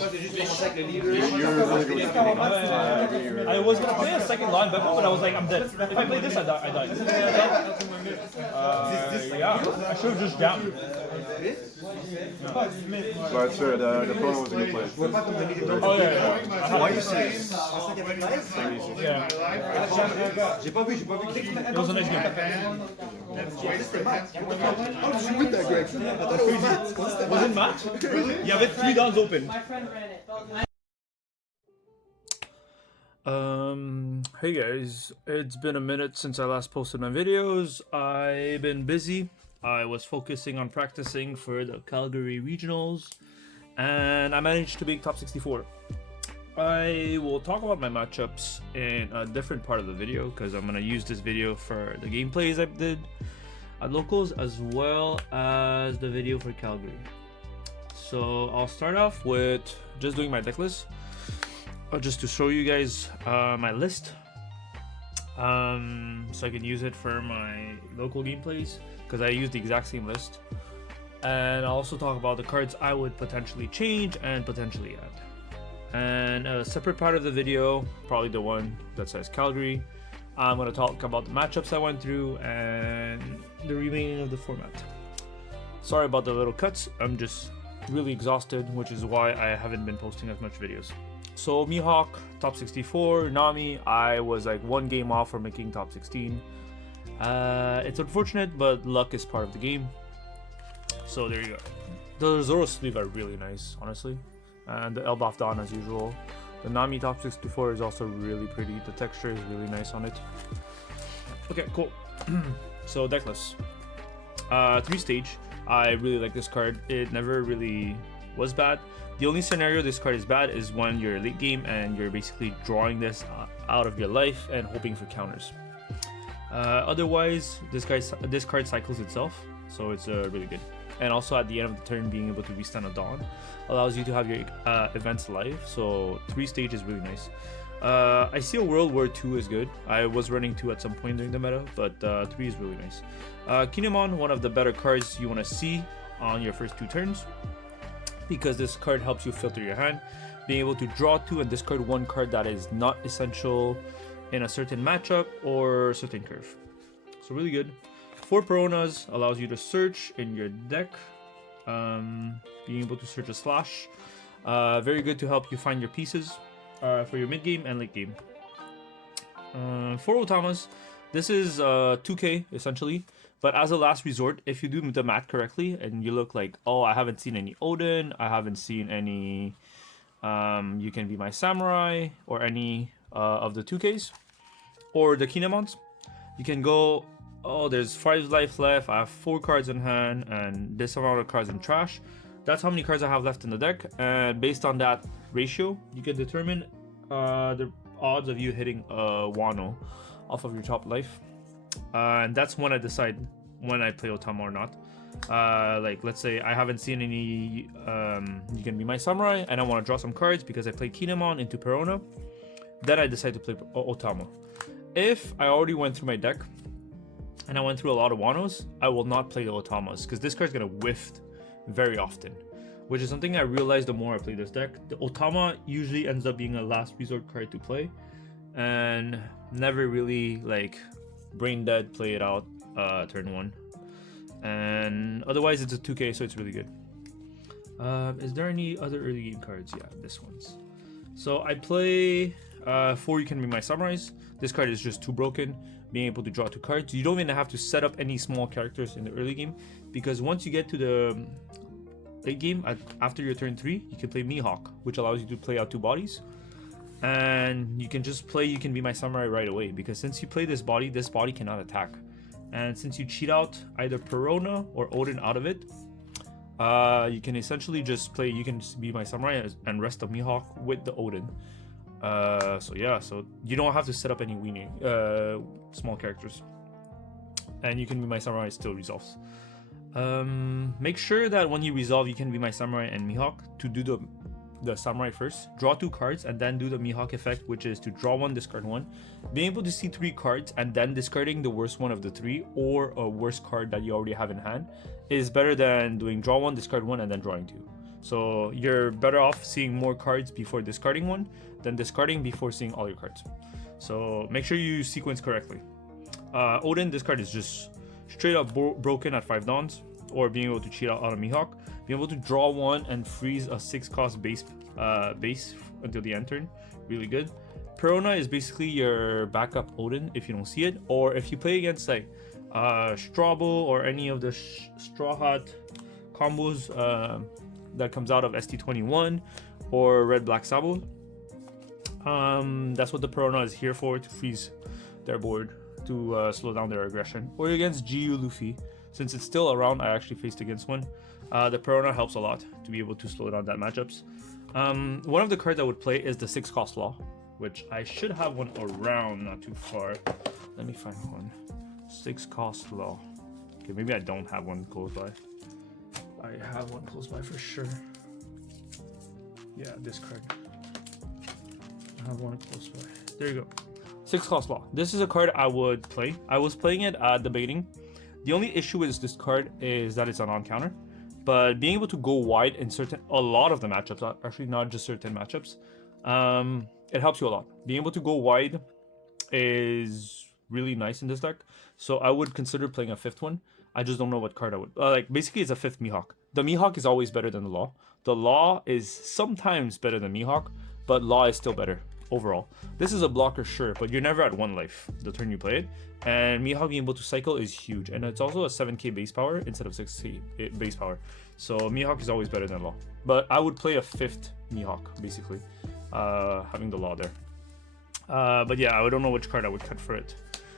I was gonna play a second LawBepo, but I was like, I'm dead. If I play this, I die. Yeah, I should have just jammed. But sir, the Perona was a good play. Oh yeah. Why you say? Yeah. J'ai pas vu. It was a nice game. How did you win that, Greg? I thought it was Matt. Was it Matt? You have 3 downs open. My friend ran it. Hey guys, it's been a minute since I last posted my videos. I've been busy. I was focusing on practicing for the Calgary regionals, and I managed to make top 64. I will talk about my matchups in a different part of the video because I'm gonna use this video for the gameplays I did at locals as well as the video for Calgary. So I'll start off with just doing my deck list, just to show you guys my list, so I can use it for my local gameplays because I use the exact same list. And I'll also talk about the cards I would potentially change and potentially add. And a separate part of the video, probably the one that says Calgary, I'm going to talk about the matchups I went through and the remaining of the format. Sorry about the little cuts, I'm just really exhausted, which is why I haven't been posting as much videos. So Mihawk, top 64, Nami, I was like 1 game off from making top 16. It's unfortunate, but luck is part of the game. So there you go. The Zoro sleeve are really nice, honestly. And the Elbaf Dawn as usual. The Nami top 64 is also really pretty. The texture is really nice on it. Okay, cool. So Decklist. 3-stage. I really like this card. It never really was bad. The only scenario this card is bad is when you're late game and you're basically drawing this out of your life and hoping for counters. Otherwise, this card cycles itself, so it's really good. And also at the end of the turn, being able to restand a Dawn allows you to have your events live, so 3-stage is really nice. I see a World War 2 is good. I was running 2 at some point during the meta, but 3 is really nice. Kinemon, one of the better cards you want to see on your first 2 turns, because this card helps you filter your hand, being able to draw 2 and discard 1 card that is not essential in a certain matchup or certain curve. So really good. 4 Peronas allows you to search in your deck, being able to search a slash. Very good to help you find your pieces for your mid game and late game. 4 Otamas. This is 2k essentially, but as a last resort, if you do the math correctly and you look like, oh, I haven't seen any Oden, I haven't seen any You Can Be My Samurai, or any of the 2ks, or the Kinemons, you can go, oh, there's 5 life left, I have 4 cards in hand, and this amount of cards in trash. That's how many cards I have left in the deck, and based on that ratio, you can determine the odds of you hitting a Wano off of your top life. And that's when I decide when I play Otama or not. Like, let's say I haven't seen any You Can Be My Samurai, and I want to draw some cards because I played Kinemon into Perona. Then I decide to play Otama. If I already went through my deck and I went through a lot of Wanos, I will not play the Otamas because this card's gonna whiff very often, which is something I realized the more I play this deck. The Otama usually ends up being a last resort card to play, and never really like brain dead play it out turn 1. And otherwise it's a 2k, so it's really good. Is there any other early game cards? Yeah, this one's. So I play 4 You Can Be My Samurais. This card is just too broken, being able to draw 2 cards. You don't even have to set up any small characters in the early game, because once you get to the late game, after your turn 3, you can play Mihawk, which allows you to play out 2 bodies. And you can just play You Can Be My Samurai right away, because since you play this body cannot attack. And since you cheat out either Perona or Oden out of it, you can essentially just play You Can Be My Samurai and rest of Mihawk with the Oden. So yeah, so you don't have to set up any weenie small characters, and You Can Be My Samurai still resolves. Make sure that when you resolve You Can Be My Samurai and Mihawk, to do the Samurai first, draw 2 cards, and then do the Mihawk effect, which is to draw 1, discard 1. Being able to see 3 cards and then discarding the worst one of the 3, or a worst card that you already have in hand, is better than doing draw 1, discard 1, and then drawing 2. So you're better off seeing more cards before discarding 1 than discarding before seeing all your cards. So make sure you sequence correctly. Oden, this card is just straight up broken at 5 Dawns, or being able to cheat out of Mihawk. Being able to draw 1 and freeze a 6 cost base until the end turn, really good. Perona is basically your backup Oden if you don't see it, or if you play against like Sabo or any of the strawhat combos that comes out of ST21 or Red Black Sabo. That's what the Perona is here for, to freeze their board, to slow down their aggression. Or against GERG, since it's still around, I actually faced against one. The Perona helps a lot to be able to slow down that matchups. One of the cards I would play is the 6 cost Law, which I should have one around, not too far. Let me find one. 6 cost Law. Okay, maybe I don't have one close by. I have one close by for sure. Yeah, this card. I have one close by. There you go. 6 cost Law. This is a card I would play. I was playing it at the beginning. The only issue with this card is that it's an on-counter. But being able to go wide in a lot of the matchups, actually not just certain matchups, it helps you a lot. Being able to go wide is really nice in this deck. So I would consider playing a 5th one. I just don't know what card I would. Like, basically, it's a 5th Mihawk. The Mihawk is always better than the Law. The Law is sometimes better than Mihawk, but Law is still better overall. This is a blocker, sure, but you're never at 1 life the turn you play it. And Mihawk being able to cycle is huge. And it's also a 7k base power instead of 6k base power. So Mihawk is always better than Law. But I would play a 5th Mihawk, basically, having the Law there. But yeah, I don't know which card I would cut for it.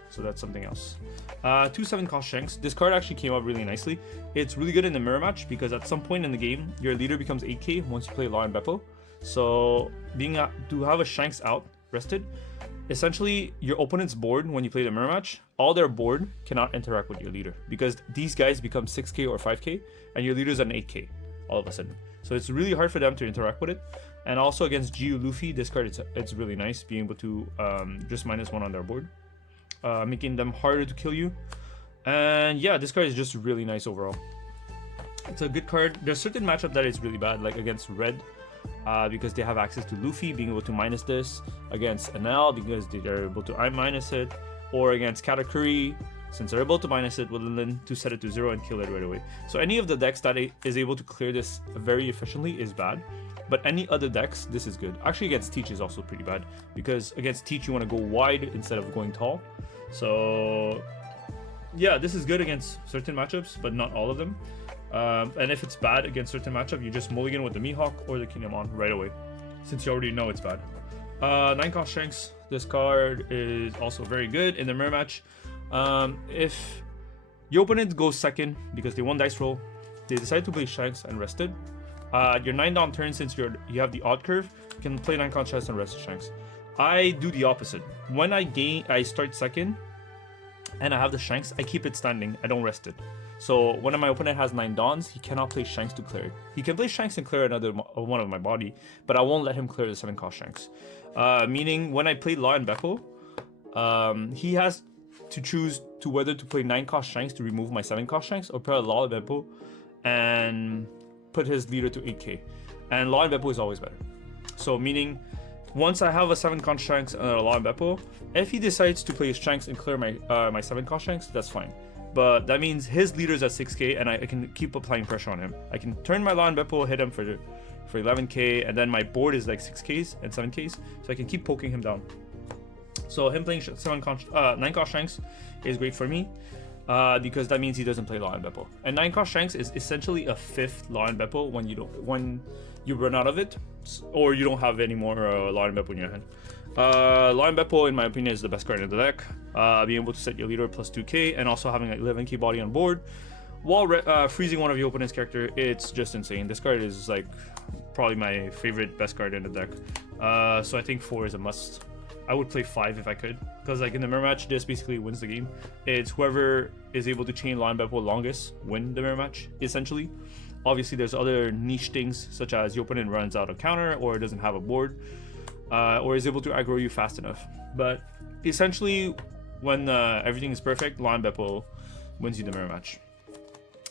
So that's something else. 2/7 cost Shanks. This card actually came up really nicely. It's really good in the mirror match because at some point in the game, your leader becomes 8k once you play LawBepo. So to have a Shanks out rested, essentially your opponent's board when you play the mirror match, all their board cannot interact with your leader because these guys become 6k or 5k and your leader's an 8k all of a sudden. So it's really hard for them to interact with it. And also against GERG, this card it's really nice being able to just -1 on their board. Making them harder to kill you. And yeah, this card is just really nice overall. It's a good card. There's certain matchup that is really bad, like against Red, because they have access to Luffy, being able to minus this, against NL because they're able to minus it, or against Katakuri, since they're able to minus it with Lin to set it to 0 and kill it right away. So any of the decks that is able to clear this very efficiently is bad. But any other decks, this is good. Actually, against Teach is also pretty bad because against Teach you want to go wide instead of going tall. So yeah, this is good against certain matchups, but not all of them. And if it's bad against certain matchup, you just mulligan with the Mihawk or the Kingdom on right away, since you already know it's bad. 9 cost Shanks. This card is also very good in the mirror match. If your opponent goes second because they won dice roll, they decide to play Shanks and rested. Your 9 down turn, since you have the odd curve, you can play 9 cost Shanks and rest Shanks. I do the opposite. When I start second and I have the Shanks, I keep it standing. I don't rest it. So when my opponent has 9 dawns, he cannot play Shanks to clear it. He can play Shanks and clear another one of my body, but I won't let him clear the 7 cost Shanks. Meaning when I play LawBepo, he has to choose to whether to play 9 cost Shanks to remove my 7 cost Shanks or play LawBepo and put his leader to 8k. And LawBepo is always better. So meaning once I have a 7 cost Shanks and a LawBepo, if he decides to play Shanks and clear my 7 cost Shanks, that's fine. But that means his leader's at 6k and I can keep applying pressure on him. I can turn my LawBepo, hit him for 11k, and then my board is like 6ks and 7ks, so I can keep poking him down. So him playing 9 cost Shanks is great for me. Because that means he doesn't play LawBepo. And 9 cost Shanks is essentially a 5th LawBepo when you run out of it, or you don't have any more LawBepo in your hand. LawBepo, in my opinion, is the best card in the deck. Being able to set your leader plus 2k and also having an 11k body on board while freezing one of your opponent's character, it's just insane. This card is like probably my favorite best card in the deck. So I think 4 is a must. I would play 5 if I could, because like in the mirror match, this basically wins the game. It's whoever is able to chain LawBepo longest win the mirror match, essentially. Obviously, there's other niche things, such as your opponent runs out of counter or doesn't have a board, or is able to aggro you fast enough. But essentially, when everything is perfect, LawBepo wins you the mirror match.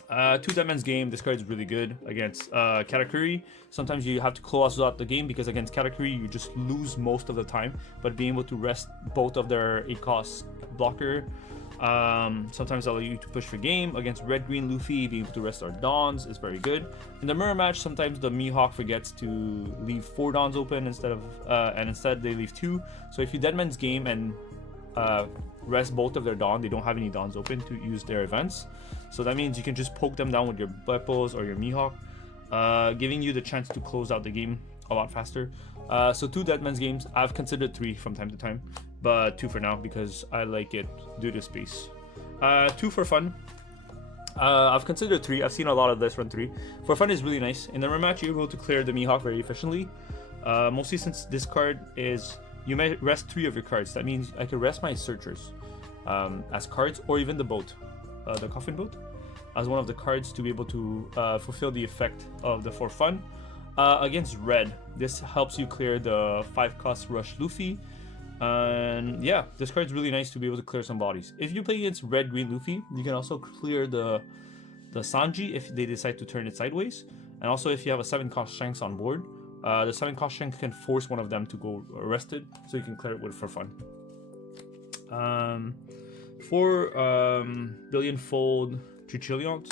2 Deadman's Game, this card is really good against Katakuri. Sometimes you have to close out the game because against Katakuri you just lose most of the time, but being able to rest both of their 8 cost blocker sometimes allow you to push for game. Against Red Green Luffy, being able to rest our dawns is very good. In the mirror match, sometimes the Mihawk forgets to leave 4 dawns open instead of and instead they leave 2. So if you Deadman's Game and rest both of their dawn, they don't have any dawns open to use their events. So that means you can just poke them down with your Bepos or your Mihawk, giving you the chance to close out the game a lot faster. So 2 Deadman's Games. I've considered 3 from time to time, but 2 for now because I like it due to space. 2 for fun. I've considered 3. I've seen a lot of this run 3. For fun is really nice. In the rematch, you're able to clear the Mihawk very efficiently. Mostly since this card is, you may rest 3 of your cards. That means I can rest my searchers as cards, or even the boat, the coffin boat, as one of the cards to be able to fulfill the effect of the for fun. Against Red, this helps you clear the 5 cost rush Luffy. And yeah, this card's really nice to be able to clear some bodies. If you play against Red Green Luffy, you can also clear the Sanji if they decide to turn it sideways. And also if you have a 7 cost Shanks on board, the 7 cost Shanks can force one of them to go arrested, so you can clear it with for fun. 4 billion fold Trichillions.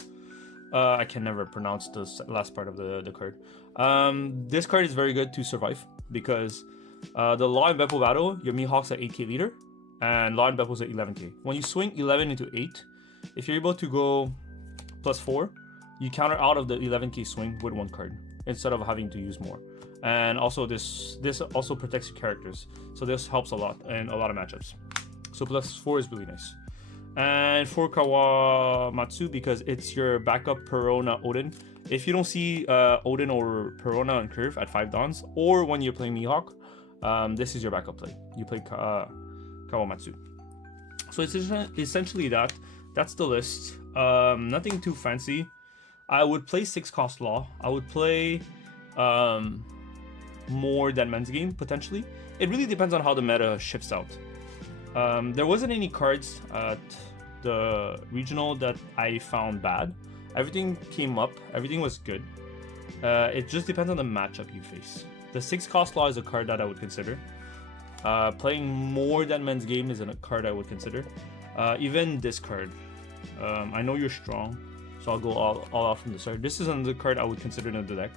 I can never pronounce the last part of the card. This card is very good to survive because the LawBepo battle, your Mihawk's at 8k leader, and LawBepo's at 11k. When you swing 11 into 8, if you're able to go +4, you counter out of the 11k swing with 1 card instead of having to use more. And also this also protects your characters, so this helps a lot in a lot of matchups. So +4 is really nice. And for Kawamatsu, because it's your backup Perona Oden. If you don't see Oden or Perona on curve at 5 dons, or when you're playing Mihawk, this is your backup play. You play Kawamatsu. So it's essentially that's the list. Nothing too fancy. I would play 6-cost Law. I would play more than men's game, potentially. It really depends on how the meta shifts out. There wasn't any cards at the regional that I found bad. Everything came up, everything was good. It just depends on the matchup you face. The 6-cost Law is a card that I would consider. Playing more than men's game is a card I would consider. Even this card. I know you're strong, so I'll go all out from the start. This is another card I would consider in the deck.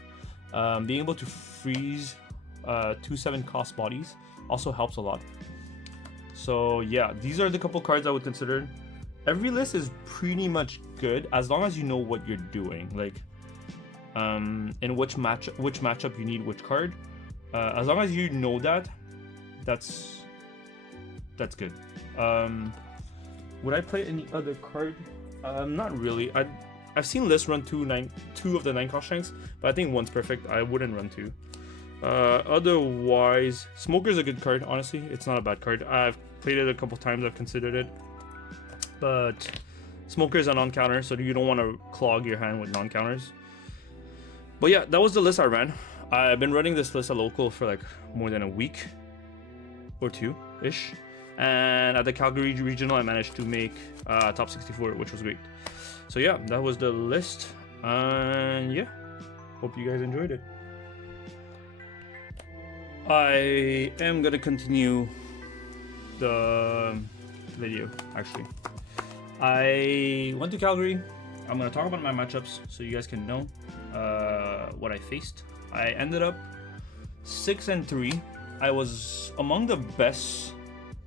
Being able to freeze 2 7-cost bodies also helps a lot. So yeah, these are the couple cards I would consider. Every list is pretty much good as long as you know what you're doing, like in which matchup you need which card. As long as you know that's good. Would I play any other card? Not really. I've seen lists run 2 of the 9-cost Shanks, but I think one's perfect. I wouldn't run 2. Otherwise, Smoker's a good card. Honestly, it's not a bad card. I've played it a couple times. I've considered it, but Smoker's a non-counter, so you don't want to clog your hand with non-counters. But yeah, that was the list I ran. I've been running this list at local for like more than a week or 2-ish, and at the Calgary regional, I managed to make top 64, which was great. So yeah, that was the list, and yeah, hope you guys enjoyed it. I am gonna continue the video, actually. I went to Calgary. I'm gonna talk about my matchups so you guys can know what I faced. I ended up 6-3. I was among the best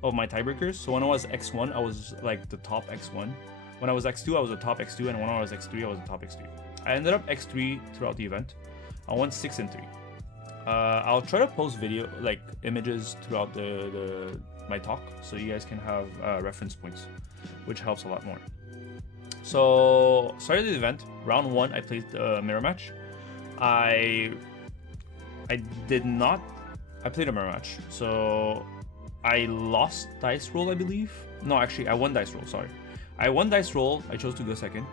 of my tiebreakers. So when I was X1, I was like the top X1. When I was X2, I was the top X2, and when I was X3, I was the top X3. I ended up X3 throughout the event. I won 6-3. I'll try to post video, like images throughout my talk, so you guys can have reference points, which helps a lot more. So started the event. Round 1, I played the mirror match. I played a mirror match, so I lost dice roll, I believe. No, actually, I won dice roll. Sorry, I won dice roll. I chose to go second.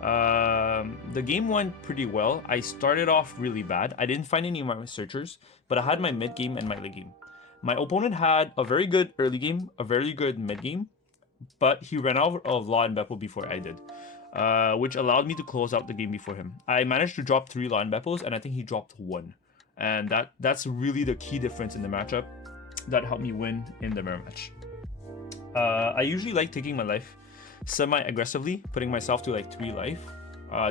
The game went pretty well. I started off really bad. I didn't find any of my searchers, but I had my mid game and my late game. My opponent had a very good early game, a very good mid game, but he ran out of LawBepo before I did, which allowed me to close out the game before him. I managed to drop 3 LawBepos, and I think he dropped 1. And that's really the key difference in the matchup that helped me win in the mirror match. I usually like taking my life semi-aggressively, putting myself to like 3 life,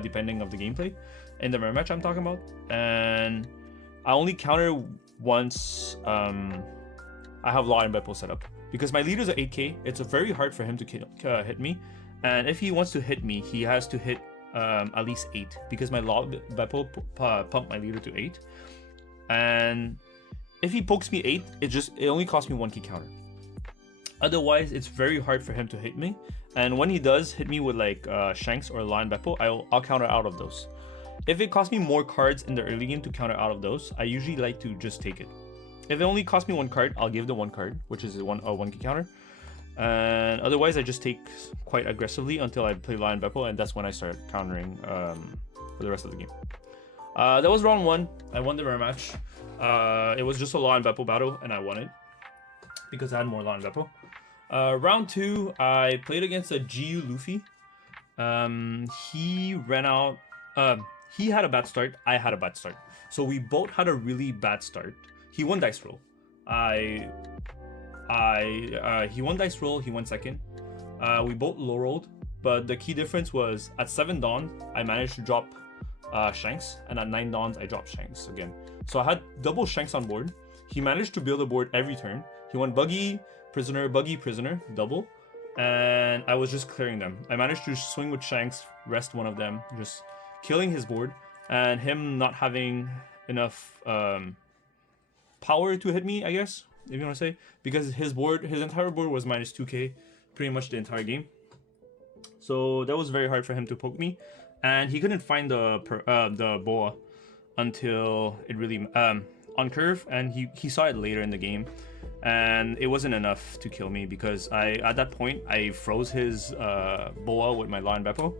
depending of the gameplay. In the mirror match I'm talking about. And I only counter once I have LawBepo set up. Because my leader's at 8k, it's very hard for him to hit me. And if he wants to hit me, he has to hit at least 8. Because my LawBepo pumped my leader to 8. And if he pokes me 8, it only costs me 1k counter. Otherwise, it's very hard for him to hit me. And when he does hit me with like Shanks or LawBepo, I'll counter out of those. If it costs me more cards in the early game to counter out of those, I usually like to just take it. If it only costs me 1 card, I'll give the 1 card, which is a 1k counter. And otherwise, I just take quite aggressively until I play LawBepo, and that's when I start countering for the rest of the game. That was round 1. I won the mirror match. It was just a LawBepo battle, and I won it because I had more LawBepo. Round 2, I played against a GERG. He ran out. He had a bad start. I had a bad start. So we both had a really bad start. He won dice roll. I he won dice roll, he went second. We both low rolled, but the key difference was at 7 dawn, I managed to drop Shanks, and at 9 dawns, I dropped Shanks again. So I had double Shanks on board. He managed to build a board every turn. He went buggy, prisoner, double, and I was just clearing them. I managed to swing with Shanks, rest one of them, just killing his board, and him not having enough power to hit me, I guess, if you want to say, because his entire board was minus 2k pretty much the entire game. So that was very hard for him to poke me, and he couldn't find the boa until it really on curve, and he saw it later in the game, and it wasn't enough to kill me because at that point I froze his boa with my LawBepo,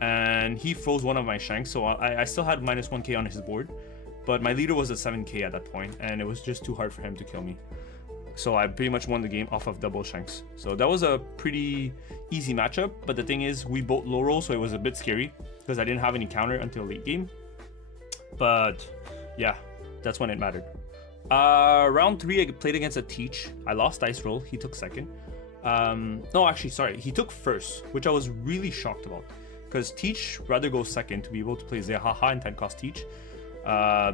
and he froze one of my Shanks, so I still had minus 1k on his board, but my leader was at 7k at that point, and it was just too hard for him to kill me. So I pretty much won the game off of double Shanks. So that was a pretty easy matchup, but the thing is, we both low roll, so it was a bit scary because I didn't have any counter until late game. But yeah, that's when it mattered. Round 3, I played against a Teach. I lost dice roll. He took second. No, actually, sorry. He took first, which I was really shocked about, because Teach rather go second to be able to play Zehaha and 10-cost Teach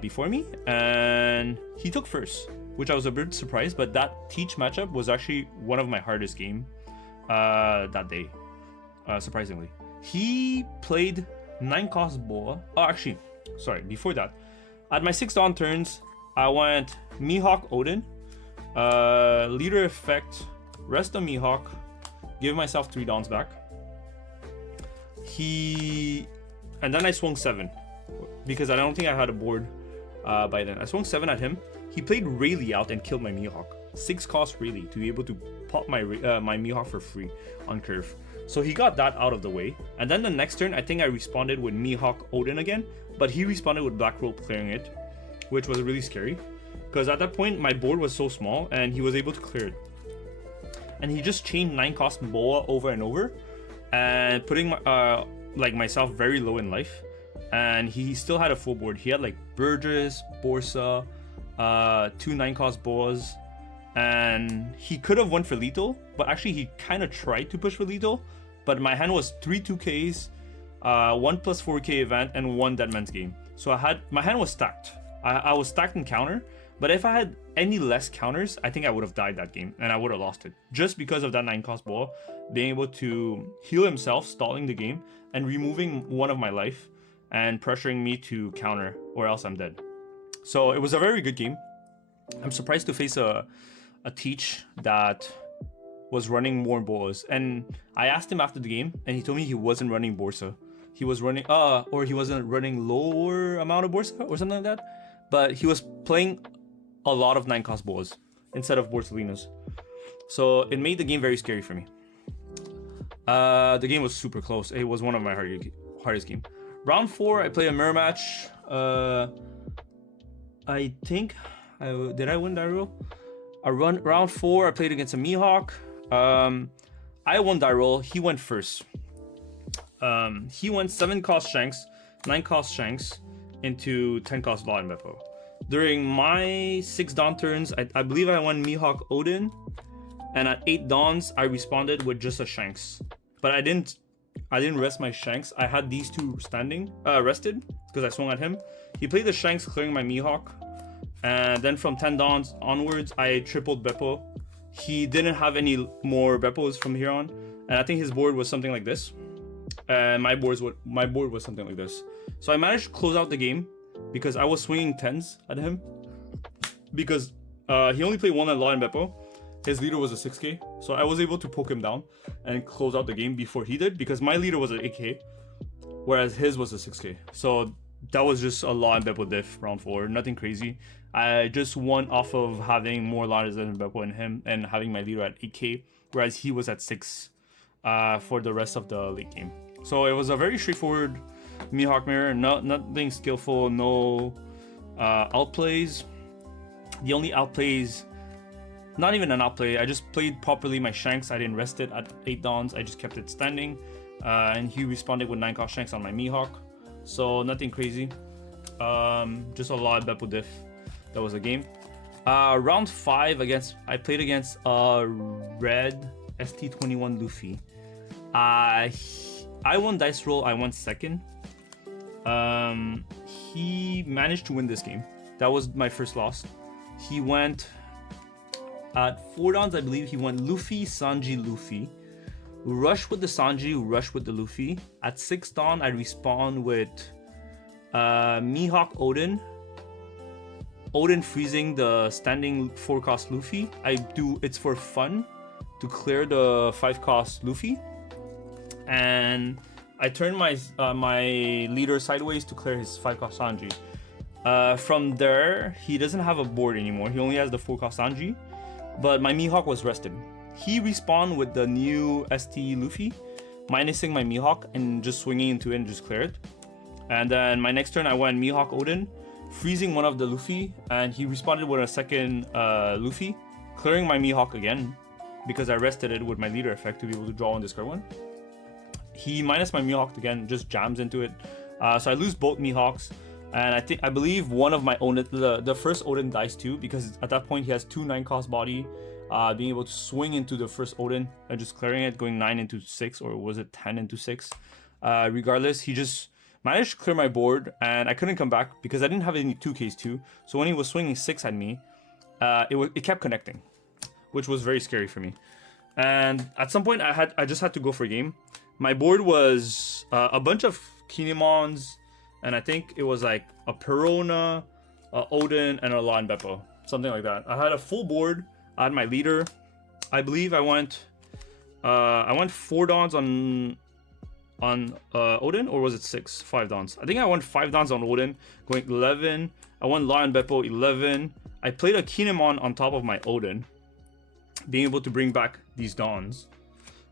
before me, and he took first, which I was a bit surprised. But that Teach matchup was actually one of my hardest game that day, surprisingly. He played 9-cost boa. Oh, actually, sorry, before that, at my 6 dawn turns, I went Mihawk Oden, leader effect, rest of Mihawk, give myself 3 dawns back. And then I swung 7 because I don't think I had a board by then. I swung 7 at him. He played Rayleigh out and killed my Mihawk. 6-cost Rayleigh to be able to pop my Mihawk for free on curve. So he got that out of the way. And then the next turn, I think I responded with Mihawk Oden again, but he responded with Black Rope clearing it, which was really scary because at that point my board was so small and he was able to clear it. And he just chained 9-cost boa over and over and putting my, like myself very low in life. And he still had a full board. He had like Burgess, Borsa, 2 9-cost boas, and he could have went for lethal, but actually he kind of tried to push for lethal, but my hand was 3 2Ks, 1 plus 4K event, and 1 Deadman's Game. So my hand was stacked. I was stacked in counter, but if I had any less counters, I think I would have died that game and I would have lost it, just because of that 9-cost boa being able to heal himself, stalling the game, and removing 1 of my life and pressuring me to counter, or else I'm dead. So it was a very good game. I'm surprised to face a Teach that was running more boas, and I asked him after the game and he told me he wasn't running Borsa. He was running or he wasn't running lower amount of Borsa or something like that, but he was playing a lot of 9-cost boas instead of Borsalinas. So it made the game very scary for me. The game was super close. It was one of my hardest game. Round 4, I played a mirror match. I think did I win that roll? Round 4, I played against a Mihawk. I won that roll. He went first. He went 7-cost Shanks, 9-cost Shanks into 10-cost LawBepo. During my 6 dawn turns, I believe I won Mihawk Oden, and at 8 dawns I responded with just a Shanks. But I didn't rest my Shanks. I had these 2 standing, rested, because I swung at him. He played the Shanks, clearing my Mihawk. And then from 10 dawns onwards, I tripled Beppo. He didn't have any more Beppos from here on. And I think his board was something like this. And my board was something like this. So I managed to close out the game because I was swinging 10s at him. Because he only played 1 at LawBepo. His leader was a 6k. So I was able to poke him down and close out the game before he did, because my leader was an 8k, whereas his was a 6k. So that was just a LawBepo diff round 4, nothing crazy. I just won off of having more ladders than Beppo in him and having my leader at 8k, whereas he was at 6 for the rest of the late game. So it was a very straightforward Mihawk mirror, nothing skillful, no outplays. The only outplays, not even an outplay, I just played properly my Shanks. I didn't rest it at 8 dawns, I just kept it standing. And he responded with 9-cost Shanks on my Mihawk. So nothing crazy, just a LawBepo diff. That was a game. Round 5 I played against red ST21 Luffy. I won dice roll. I won second. He managed to win this game. That was my first loss. He went at 4 downs, I believe. He went Luffy, Sanji, Luffy. Rush with the Sanji, rush with the Luffy. At 6 dawn, I respawn with Mihawk, Oden. Oden freezing the standing 4-cost Luffy. It's for fun to clear the 5-cost Luffy. And I turned my leader sideways to clear his 5-cost Sanji. From there, he doesn't have a board anymore. He only has the 4-cost Sanji. But my Mihawk was rested. He respawned with the new ST Luffy, minusing my Mihawk and just swinging into it and just clear it. And then my next turn, I went Mihawk Oden, freezing one of the Luffy, and he responded with a second Luffy, clearing my Mihawk again because I rested it with my leader effect to be able to draw and discard one. He minus my Mihawk again, just jams into it. So I lose both Mihawks, and I believe one of my Oden, the first Oden dies too, because at that point he has 2 9-cost body, being able to swing into the first Oden and just clearing it, going 9 into 6, or was it 10 into 6? Regardless, he just managed to clear my board, and I couldn't come back because I didn't have any 2Ks too. So when he was swinging 6 at me, it kept connecting, which was very scary for me. And at some point, I just had to go for a game. My board was a bunch of Kinemons, and I think it was like a Perona, a Oden, and a LawBepo, something like that. I had a full board. I had my leader. I believe I went 4 dawns on Oden, or was it 5 dawns? I think I went 5 dawns on Oden, going 11. I won LawBepo 11. I played a Kinemon on top of my Oden, being able to bring back these dawns.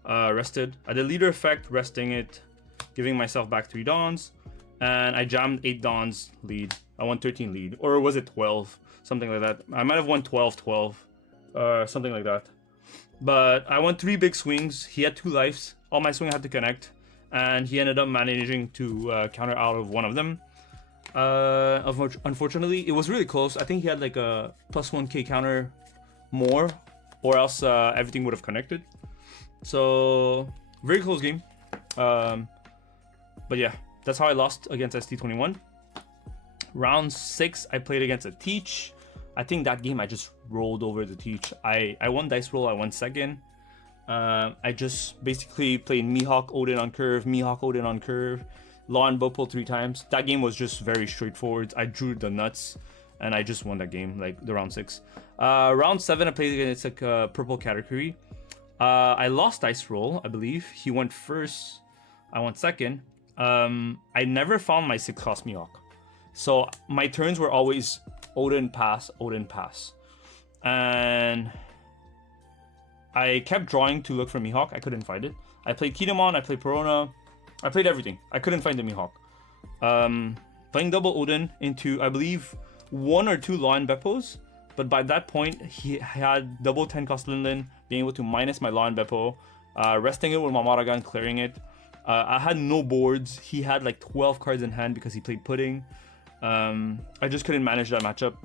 Rested. I did leader effect, resting it, giving myself back 3 dawns, and I jammed 8 dawns lead. I won 13 lead, or was it 12? Something like that. I might have won 12, something like that. But I won 3 big swings. He had 2 lives. All my swing had to connect, and he ended up managing to counter out of one of them. Unfortunately, it was really close. I think he had like a +1k counter more, or else everything would have connected. So very close game. But yeah, that's how I lost against ST21. Round 6, I played against a Teach. I think that game I just rolled over the Teach. I won dice roll. I won second. I just basically played Mihawk Oden on curve, Mihawk Oden on curve, LawBepo 3 times. That game was just very straightforward. I drew the nuts, and I just won that game, like the round 6. Round 7, I played against like a purple category. I lost dice roll, I believe. He went first. I went second. I never found my 6-cost Mihawk. So my turns were always Oden pass, Oden pass. And I kept drawing to look for Mihawk. I couldn't find it. I played Kinemon, I played Perona. I played everything. I couldn't find the Mihawk. Playing double Oden into, I believe, 1 or 2 LawBepos. But by that point, he had double 10-cost Linlin, being able to minus my LawBepo, resting it with my Mulligan, clearing it. I had no boards. He had like 12 cards in hand because he played Pudding. I just couldn't manage that matchup.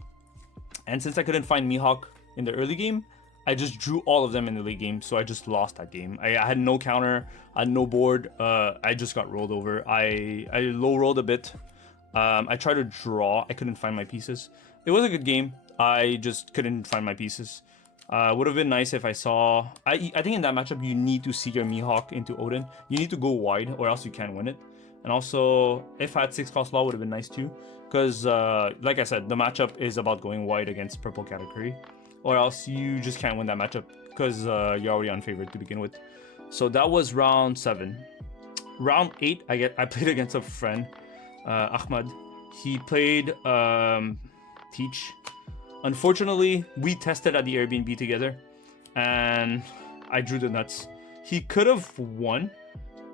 And since I couldn't find Mihawk in the early game, I just drew all of them in the late game, so I just lost that game. I had no counter, I had no board. I just got rolled over. I low rolled a bit. I tried to draw. I couldn't find my pieces. It was a good game. I just couldn't find my pieces. Would have been nice if I saw... I think in that matchup, you need to see your Mihawk into Oden. You need to go wide, or else you can't win it. And also, if I had 6-cost Law, would have been nice too. Because, like I said, the matchup is about going wide against purple category. Or else you just can't win that matchup, because you're already unfavored to begin with. So that was round 7. Round 8, I played against a friend, Ahmad. He played Teach. Unfortunately, we tested at the Airbnb together, and I drew the nuts. He could have won,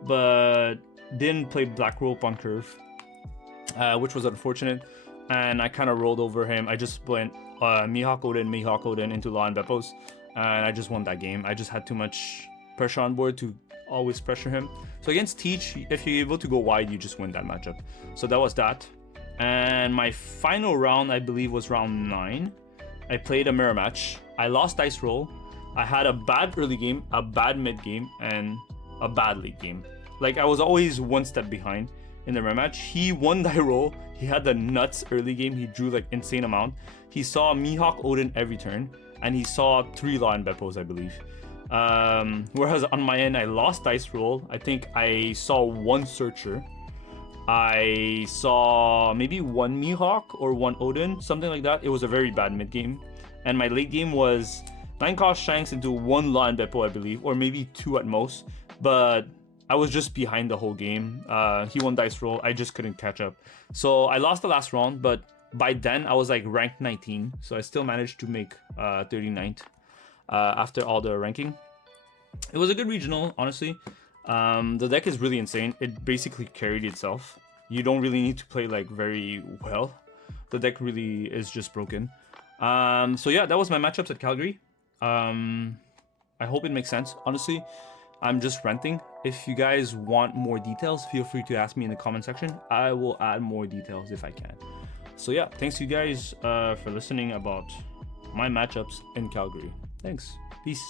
but didn't play Black Rope on curve, which was unfortunate, and I kind of rolled over him. I just went Mihawk Oden into LawBepos, and I just won that game. I just had too much pressure on board to always pressure him. So against Teach, if you're able to go wide, you just win that matchup. So that was that. And my final round, I believe, was round 9. I played a mirror match. I lost dice roll. I had a bad early game, a bad mid game, and a bad late game. Like, I was always one step behind in the mirror match. He won die roll. He had the nuts early game. He drew like insane amount. He saw Mihawk Oden every turn, and he saw 3 LawBepos, I believe. Whereas on my end, I lost dice roll. I think I saw 1 searcher. I saw maybe 1 Mihawk or 1 Oden, something like that. It was a very bad mid game. And my late game was 9 cost Shanks into 1 LawBepo, I believe, or maybe 2 at most. But I was just behind the whole game. He won dice roll. I just couldn't catch up. So I lost the last round, but by then I was like ranked 19. So I still managed to make 39th after all the ranking. It was a good regional, honestly. The deck is really insane. It basically carried itself. You don't really need to play like very well. The deck really is just broken. So yeah, that was my matchups at Calgary. I hope it makes sense. Honestly, I'm just ranting. If you guys want more details, feel free to ask me in the comment section. I will add more details if I can. So yeah, thanks you guys for listening about my matchups in Calgary. Thanks. Peace.